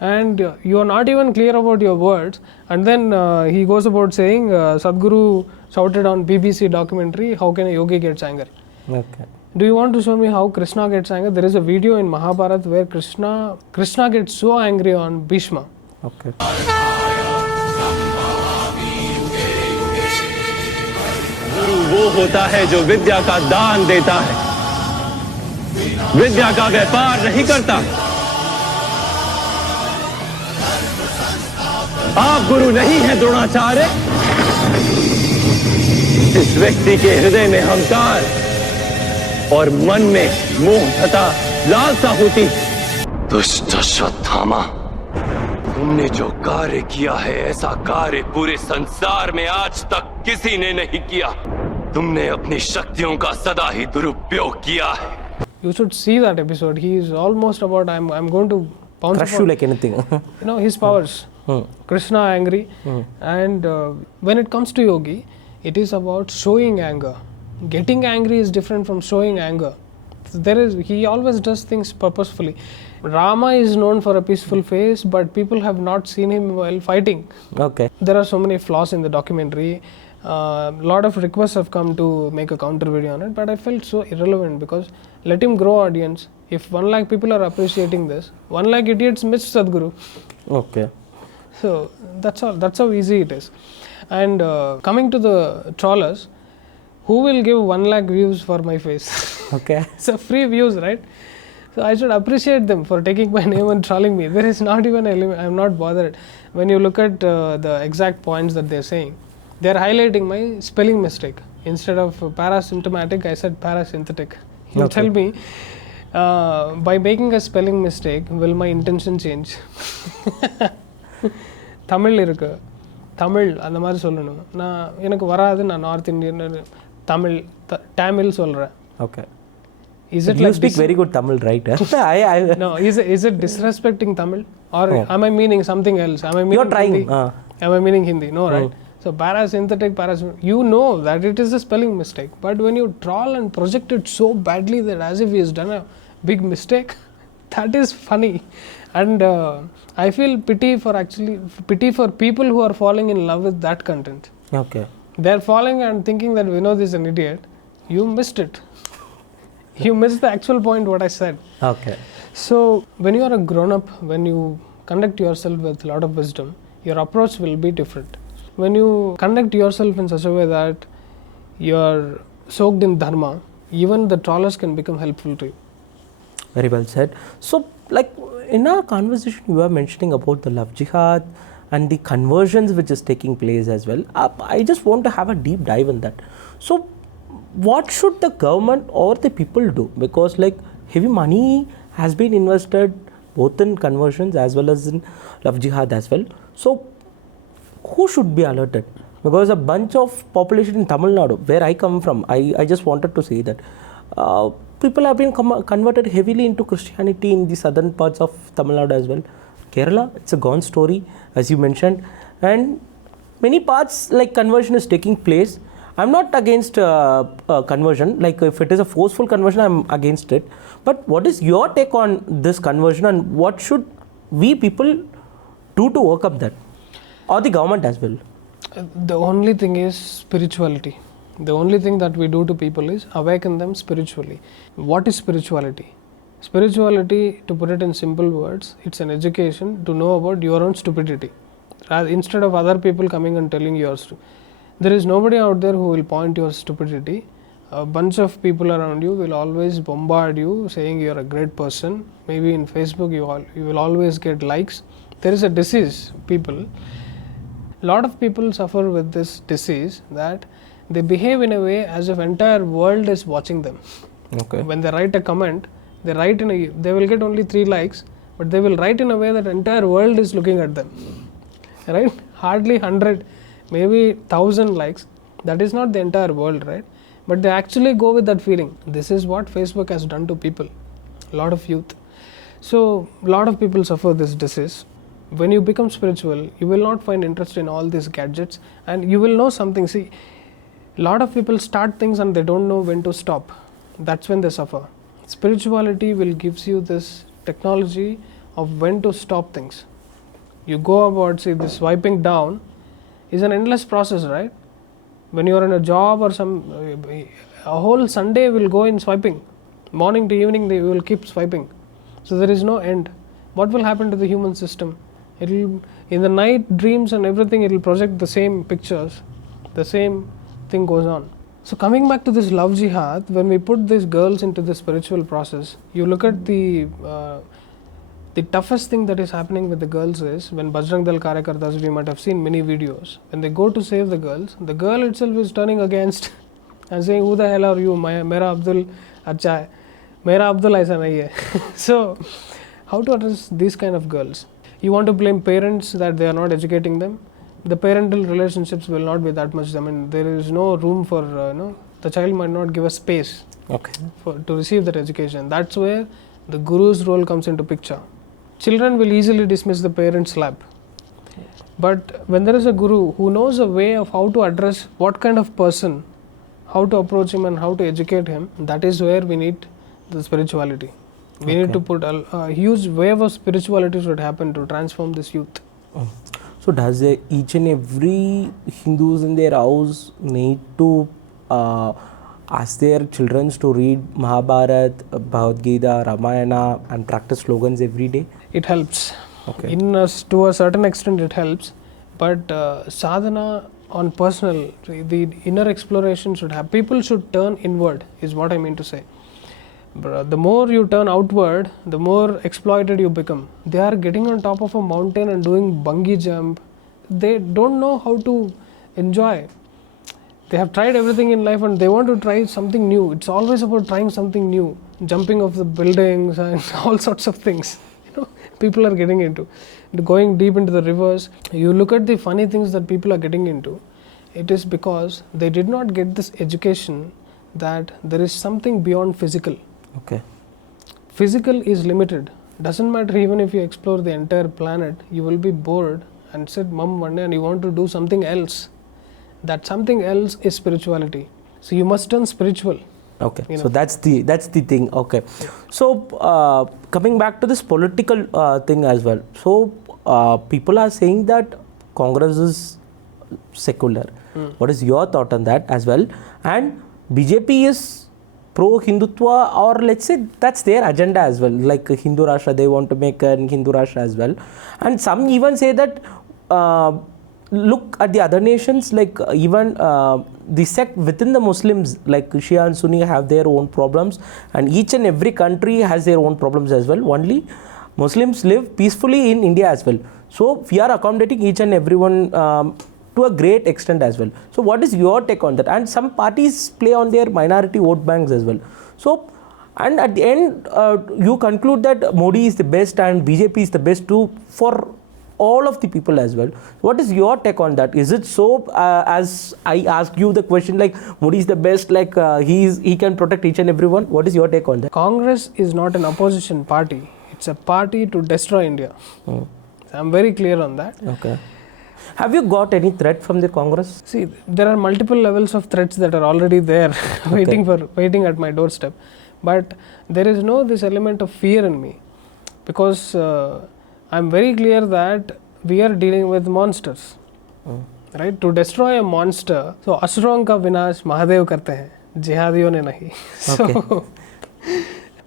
And you are not even clear about your words. And then he goes about saying Sadhguru shouted on BBC documentary, how can a yogi get anger? Okay. Do you want to show me how Krishna gets anger? There is a video in Mahabharata where Krishna gets so angry on Bhishma. Okay. गुरु वो होता है जो विद्या का दान देता है, विद्या का व्यापार नहीं करता। आप गुरु नहीं हैं द्रोणाचार्य। इस व्यक्ति के हृदय में अहंकार और मन में मोह तथा लालसा होती। दुष्ट अश्वत्थामा, तुमने जो कार्य किया है ऐसा कार्य पूरे संसार में आज तक किसी ने नहीं किया। तुमने अपनी शक्तियों का सदा ही दुरुपयोग किया है। You should see that episode. He is almost about I'm going to pounce Crush you upon, like anything. you know, his powers. Krishna angry, and when it comes to yogi, it is about showing anger. Getting angry is different from showing anger. He always does things purposefully. Rama is known for a peaceful face, but people have not seen him while fighting. Okay. There are so many flaws in the documentary. Lot of requests have come to make a counter video on it, but I felt so irrelevant because let him grow audience. If 1 lakh people are appreciating this, 1 lakh idiots missed Sadhguru. Okay. So that's all. That's how easy it is. And coming to the trollers, who will give 1 lakh views for my face? Okay. So free views, right? So I should appreciate them for taking my name and trolling me. There is not even I'm not bothered. When you look at the exact points that they're saying, they're highlighting my spelling mistake. Instead of parasymptomatic, I said parasynthetic. You Okay. tell me, by making a spelling mistake, will my intention change? Tamil இருக்கு, தமிழ் அந்த மாதிரி சொல்லணும். நான் எனக்கு வராது, நான் north Indian, Tamil Tamil சொல்கிறேன். Okay. Is it You like speak very good Tamil, right? No, is it disrespecting Tamil, or am I meaning something else? Am I meaning You're trying. Hindi? Am I meaning Hindi? No, right? So parasynthetic, you know that it is a spelling mistake, but when you troll and project it so badly that as if he has done a big mistake, that is funny. And I feel pity for people who are falling in love with that content. Okay. They're falling and thinking that Vinodh is an idiot. You missed it. You missed the actual point what I said. Okay. So when you are a grown up, when you conduct yourself with a lot of wisdom, your approach will be different. When you conduct yourself in such a way that you are soaked in dharma, even the trollers can become helpful to you. Very well said. So, like in our conversation, you were mentioning about the love jihad and the conversions which is taking place as well. I just want to have a deep dive in that. So, what should the government or the people do? Because like heavy money has been invested both in conversions as well as in love jihad as well. So, who should be alerted? Because a bunch of population in Tamil Nadu, where I come from, I just wanted to say that people have been converted heavily into Christianity in the southern parts of Tamil Nadu as well. Kerala, it's a gone story, as you mentioned, and many parts like conversion is taking place. I'm not against conversion. Like if it is a forceful conversion, I'm against it. But what is your take on this conversion, and what should we people do to overcome that, or the government as well? The only thing is spirituality. The only thing that we do to people is awaken them spiritually. What is spirituality? Spirituality, to put it in simple words, it's an education to know about your own stupidity. Instead of other people coming and telling yours, there is nobody out there who will point your stupidity. A bunch of people around you will always bombard you saying you're a great person. Maybe in Facebook you will always get likes. There is a disease, people. A lot of people suffer with this disease that they behave in a way as if entire world is watching them. Okay. When they write a comment, they will get only 3 likes, but they will write in a way that entire world is looking at them, right? Hardly 100, maybe 1000 likes. That is not the entire world, right? But they actually go with that feeling. This is what Facebook has done to people, a lot of youth. So a lot of people suffer this disease. When you become spiritual, you will not find interest in all these gadgets, and you will know something. See, a lot of people start things and they don't know when to stop. That's when they suffer. Spirituality will gives you this technology of when to stop things. You go about, see, this swiping down is an endless process, right? When you are in a job or a whole Sunday will go in swiping. Morning to evening they will keep swiping. So there is no end. What will happen to the human system? It will, in the night dreams and everything, it will project the same pictures. The same thing goes on. So coming back to this love jihad, when we put these girls into the spiritual process, you look at the toughest thing that is happening with the girls is when Bajrang Dal Karyakartas, we might have seen many videos, when they go to save the girl itself is turning against and saying, who the hell are you? Mera Abdul acha hai. Mera Abdul aisa nahi hai. So how to address these kind of girls? You want to blame parents that they are not educating them. The parental relationships will not be that much. I mean, there is no room for, the child might not give a space to receive that education. That's where the guru's role comes into picture. Children will easily dismiss the parent's lap. But when there is a guru who knows a way of how to address what kind of person, how to approach him and how to educate him, that is where we need the spirituality. We need to put a huge wave of spirituality should happen to transform this youth. So does each and every Hindus in their house need to ask their children to read Mahabharata, Bhagavad Gita, Ramayana and practice slogans every day? It helps. Okay. To a certain extent it helps, but sadhana on personal, the inner exploration should have. People should turn inward is what I mean to say. The more you turn outward, the more exploited you become. They are getting on top of a mountain and doing bungee jump. They don't know how to enjoy. They have tried everything in life and they want to try something new. It's always about trying something new. Jumping off the buildings and all sorts of things. People are getting into. Going deep into the rivers. You look at the funny things that people are getting into. It is because they did not get this education that there is something beyond physical. Okay. Physical is limited. Doesn't matter even if you explore the entire planet, you will be bored and sit mum one day and you want to do something else. That something else is spirituality. So you must turn spiritual. Okay. So that's the thing. Okay. So coming back to this political thing as well. So people are saying that Congress is secular. What is your thought on that as well? And BJP is pro-Hindutva, or let's say that's their agenda as well, like Hindu Rashtra, they want to make a Hindu Rashtra as well. And some even say that look at the other nations, like even the sect within the Muslims, like Shia and Sunni have their own problems, and each and every country has their own problems as well. Only Muslims live peacefully in India as well. So we are accommodating each and everyone to a great extent as well. So what is your take on that? And some parties play on their minority vote banks as well. So, and at the end, you conclude that Modi is the best and BJP is the best too for all of the people as well. What is your take on that? Is it so, as I asked you the question, like Modi is the best, like he can protect each and everyone? What is your take on that? Congress is not an opposition party. It's a party to destroy India. So I'm very clear on that. Okay. Have you got any threat from the Congress? See, there are multiple levels of threats that are already there, waiting at my doorstep. But there is no this element of fear in me, because I'm very clear that we are dealing with monsters, right? To destroy a monster, so asuron ka vinash Mahadev karte hain, jihadiyon ne nahi. So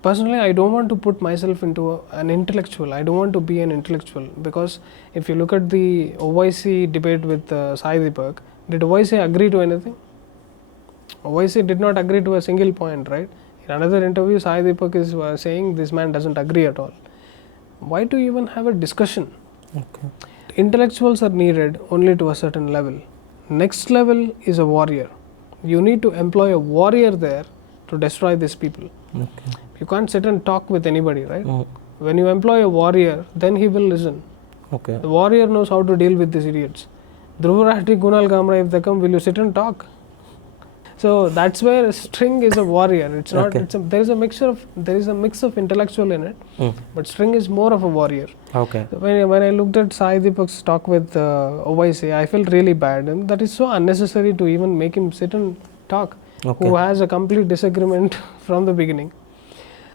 personally, I don't want to put myself into an intellectual. I don't want to be an intellectual, because if you look at the OIC debate with Sai Deepak, did OIC agree to anything? OIC did not agree to a single point, right? In another interview, Sai Deepak is saying this man doesn't agree at all. Why do you even have a discussion? Okay. Intellectuals are needed only to a certain level. Next level is a warrior. You need to employ a warrior there to destroy these people. Okay. You can't sit and talk with anybody, right? When you employ a warrior, then he will listen. Okay. The warrior knows how to deal with these idiots. Dhruvarashti, Kunal Kamra, if they come, will you sit and talk? So that's where String is a warrior. It's not. Okay. There is a mix of intellectual in it, but String is more of a warrior. Okay. When I looked at Sai Deepak's talk with OIC, I felt really bad, and that is so unnecessary to even make him sit and talk. Okay. Who has a complete disagreement from the beginning.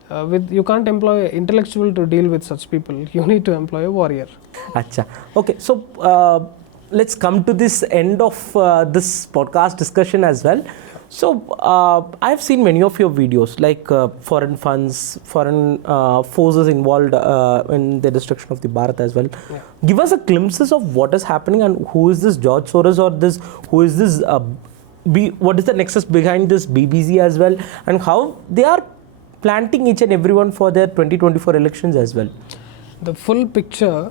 You can't employ an intellectual to deal with such people. You need to employ a warrior. Acha. Okay. So let's come to this end of this podcast discussion as well. So I've seen many of your videos, like foreign funds, foreign forces involved in the destruction of the Bharat as well. Yeah. Give us a glimpses of what is happening and who is this George Soros, or who is this what is the nexus behind this BBC as well, and how they are planting each and everyone for their 2024 elections as well. The full picture,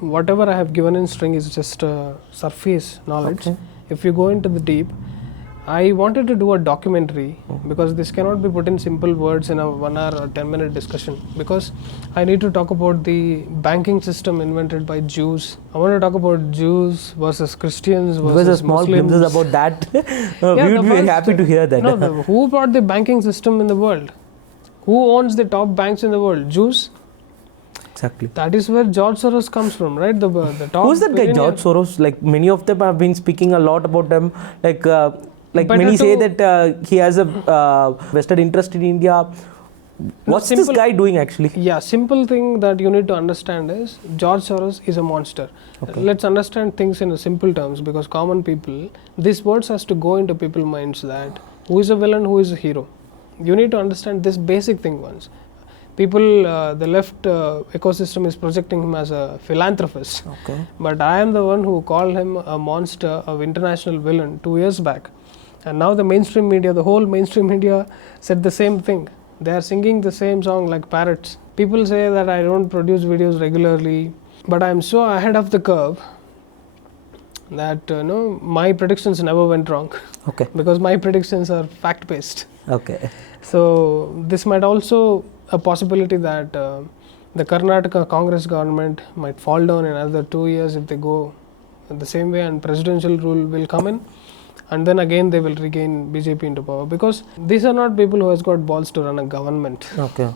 whatever I have given in String, is just surface knowledge. Okay. If you go into the deep, I wanted to do a documentary because this cannot be put in simple words in a 1 hour or 10-minute discussion, because I need to talk about the banking system invented by Jews. I want to talk about Jews versus Christians versus Give us a small Muslims. glimpses about that. Yeah, We would the be first- happy to hear that. No, who brought the banking system in the world? Who owns the top banks in the world? Jews. Exactly. That is where George Soros comes from, right? The top. Who's that guy, billionaire. George Soros? Like many of them have been speaking a lot about them. Like Better many say to- that he has a vested interest in India. What's this simple- guy doing actually? Yeah, simple thing that you need to understand is George Soros is a monster. Okay. Let's understand things in a simple terms, because common people, these words has to go into people's minds that who is a villain, who is a hero. You need to understand this basic thing once. People, the left ecosystem is projecting him as a philanthropist. Okay. But I am the one who called him a monster, of international villain 2 years back. And now the mainstream media, the whole mainstream media said the same thing. They are singing the same song like parrots. People say that I don't produce videos regularly, but I am so ahead of the curve that my predictions never went wrong. Okay. Because my predictions are fact based. Okay. So this might also a possibility that the Karnataka Congress government might fall down in another 2 years if they go the same way, and presidential rule will come in, and then again they will regain BJP into power, because these are not people who has got balls to run a government. Okay.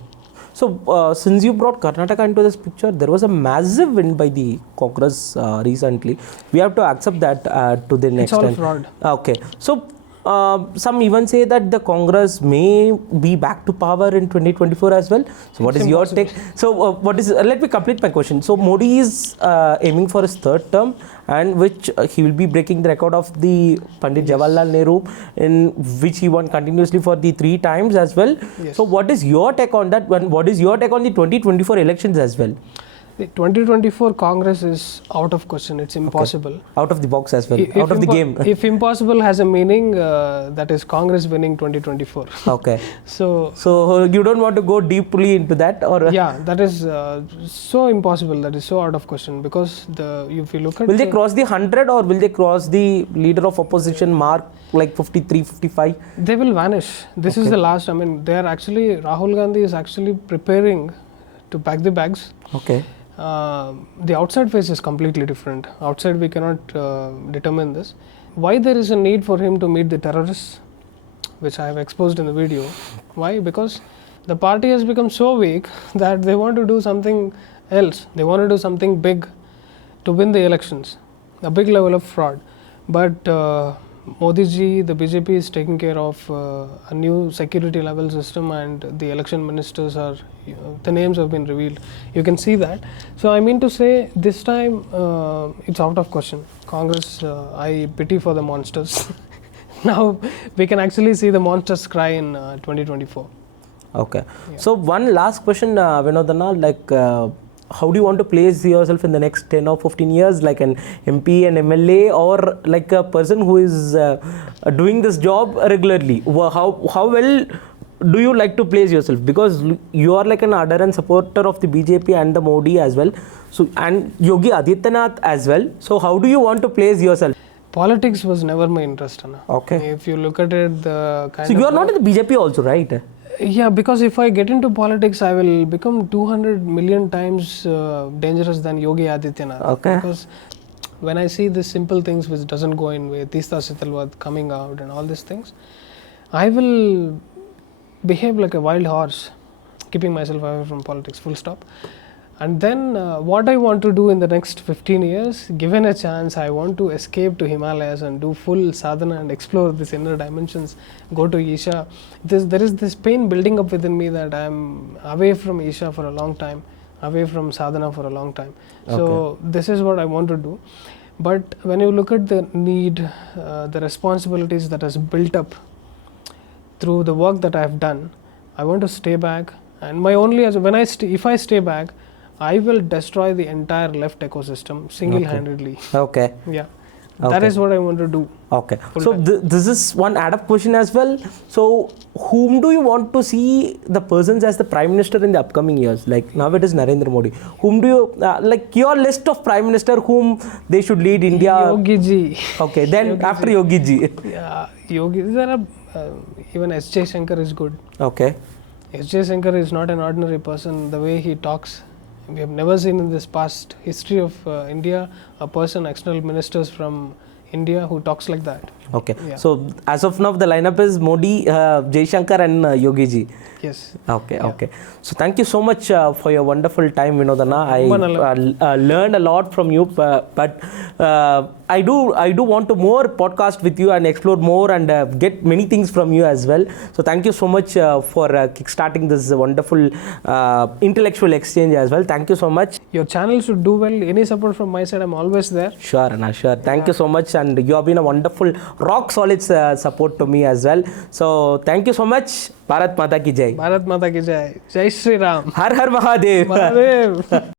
So since you brought Karnataka into this picture, there was a massive win by the Congress recently. We have to accept that to the next It's all end. fraud. Okay. So some even say that the Congress may be back to power in 2024 as well. So what It's is your impossible. take? So let me complete my question. So Modi is aiming for his third term, and which he will be breaking the record of the Pandit Jawaharlal Nehru, in which he won continuously for the 3 times as well. Yes. So what is your take on that? What is your take on the 2024 elections as well? The 2024 Congress is out of question. It's impossible. Out of the box as well, If out of the game. If impossible has a meaning, that is Congress winning 2024. Okay. So So you don't want to go deeply into that, or yeah, that is so impossible. That is so out of question, because if you look at will they cross the 100, or will they cross the leader of opposition mark like 53, 55? they will vanish. This is the last. I mean, they are actually, Rahul Gandhi is actually preparing to pack the bags. Okay. The outside face is completely different. Outside we cannot determine this. Why there is a need for him to meet the terrorists, which I have exposed in the video. Why? Because the party has become so weak that they want to do something else. They want to do something big to win the elections, a big level of fraud. But Modi ji, the BJP is taking care of a new security level system, and the election ministers are, the names have been revealed. You can see that. So I mean to say, this time it's out of question. Congress, I pity for the monsters. Now we can actually see the monsters cry in 2024. Okay. So one last question, Vinodh, like how do you want to place yourself in the next 10 or 15 years, like an MP, an MLA, or like a person who is doing this job regularly? How well do you like to place yourself? Because you are like an ardent supporter of the BJP and the Modi as well, so, and Yogi Adityanath as well. So how do you want to place yourself? Politics was never my interest, Anna. Okay. If you look at it, the kind So of you are not in the BJP also, right? yeah, because if I get into politics, I will become 200 million times dangerous than Yogi Adityanath. Okay. Because when I see the simple things which doesn't go in way, Tista Sitalwad coming out and all these things, I will behave like a wild horse, keeping myself away from politics, full stop. And then what I want to do in the next 15 years, given a chance, I want to escape to Himalayas and do full sadhana and explore these inner dimensions, go to Isha. There is this pain building up within me that I am away from Isha for a long time, away from sadhana for a long time. So this is what I want to do. But when you look at the need, the responsibilities that has built up through the work that I have done, I want to stay back. And my only, if I stay back, I will destroy the entire left ecosystem single-handedly. Okay. Yeah, that is what I want to do. Okay. So this is one add-up question as well. So whom do you want to see the persons as the Prime Minister in the upcoming years? Like now it is Narendra Modi. Whom do you, like your list of Prime Minister whom they should lead India? Yogi ji. Okay, then Yogi after ji. Yogi ji. Yeah, Yogi, there are, even S.J. Shankar is good. Okay. S.J. Shankar is not an ordinary person. The way he talks, we have never seen in this past history of India a person, external ministers from India who talks like that. Okay. Yeah. So as of now the lineup is Modi, Jai Shankar and Yogi ji. Yes. Okay. Yeah. Okay. So thank you so much for your wonderful time, Vinodhana. I learned a lot from you, but I do want to more podcast with you and explore more and get many things from you as well. So thank you so much for kickstarting this wonderful intellectual exchange as well. Thank you so much. Your channel should do well. Any support from my side, I'm always there. Sure, Anna, sure. Thank you so much, and you have been a wonderful, rock solid support to me as well. So thank you so much. Bharat Mata ki Jai. Bharat Mata ki Jai. Jai Shri Ram. Har Har Mahadev. Mahadev.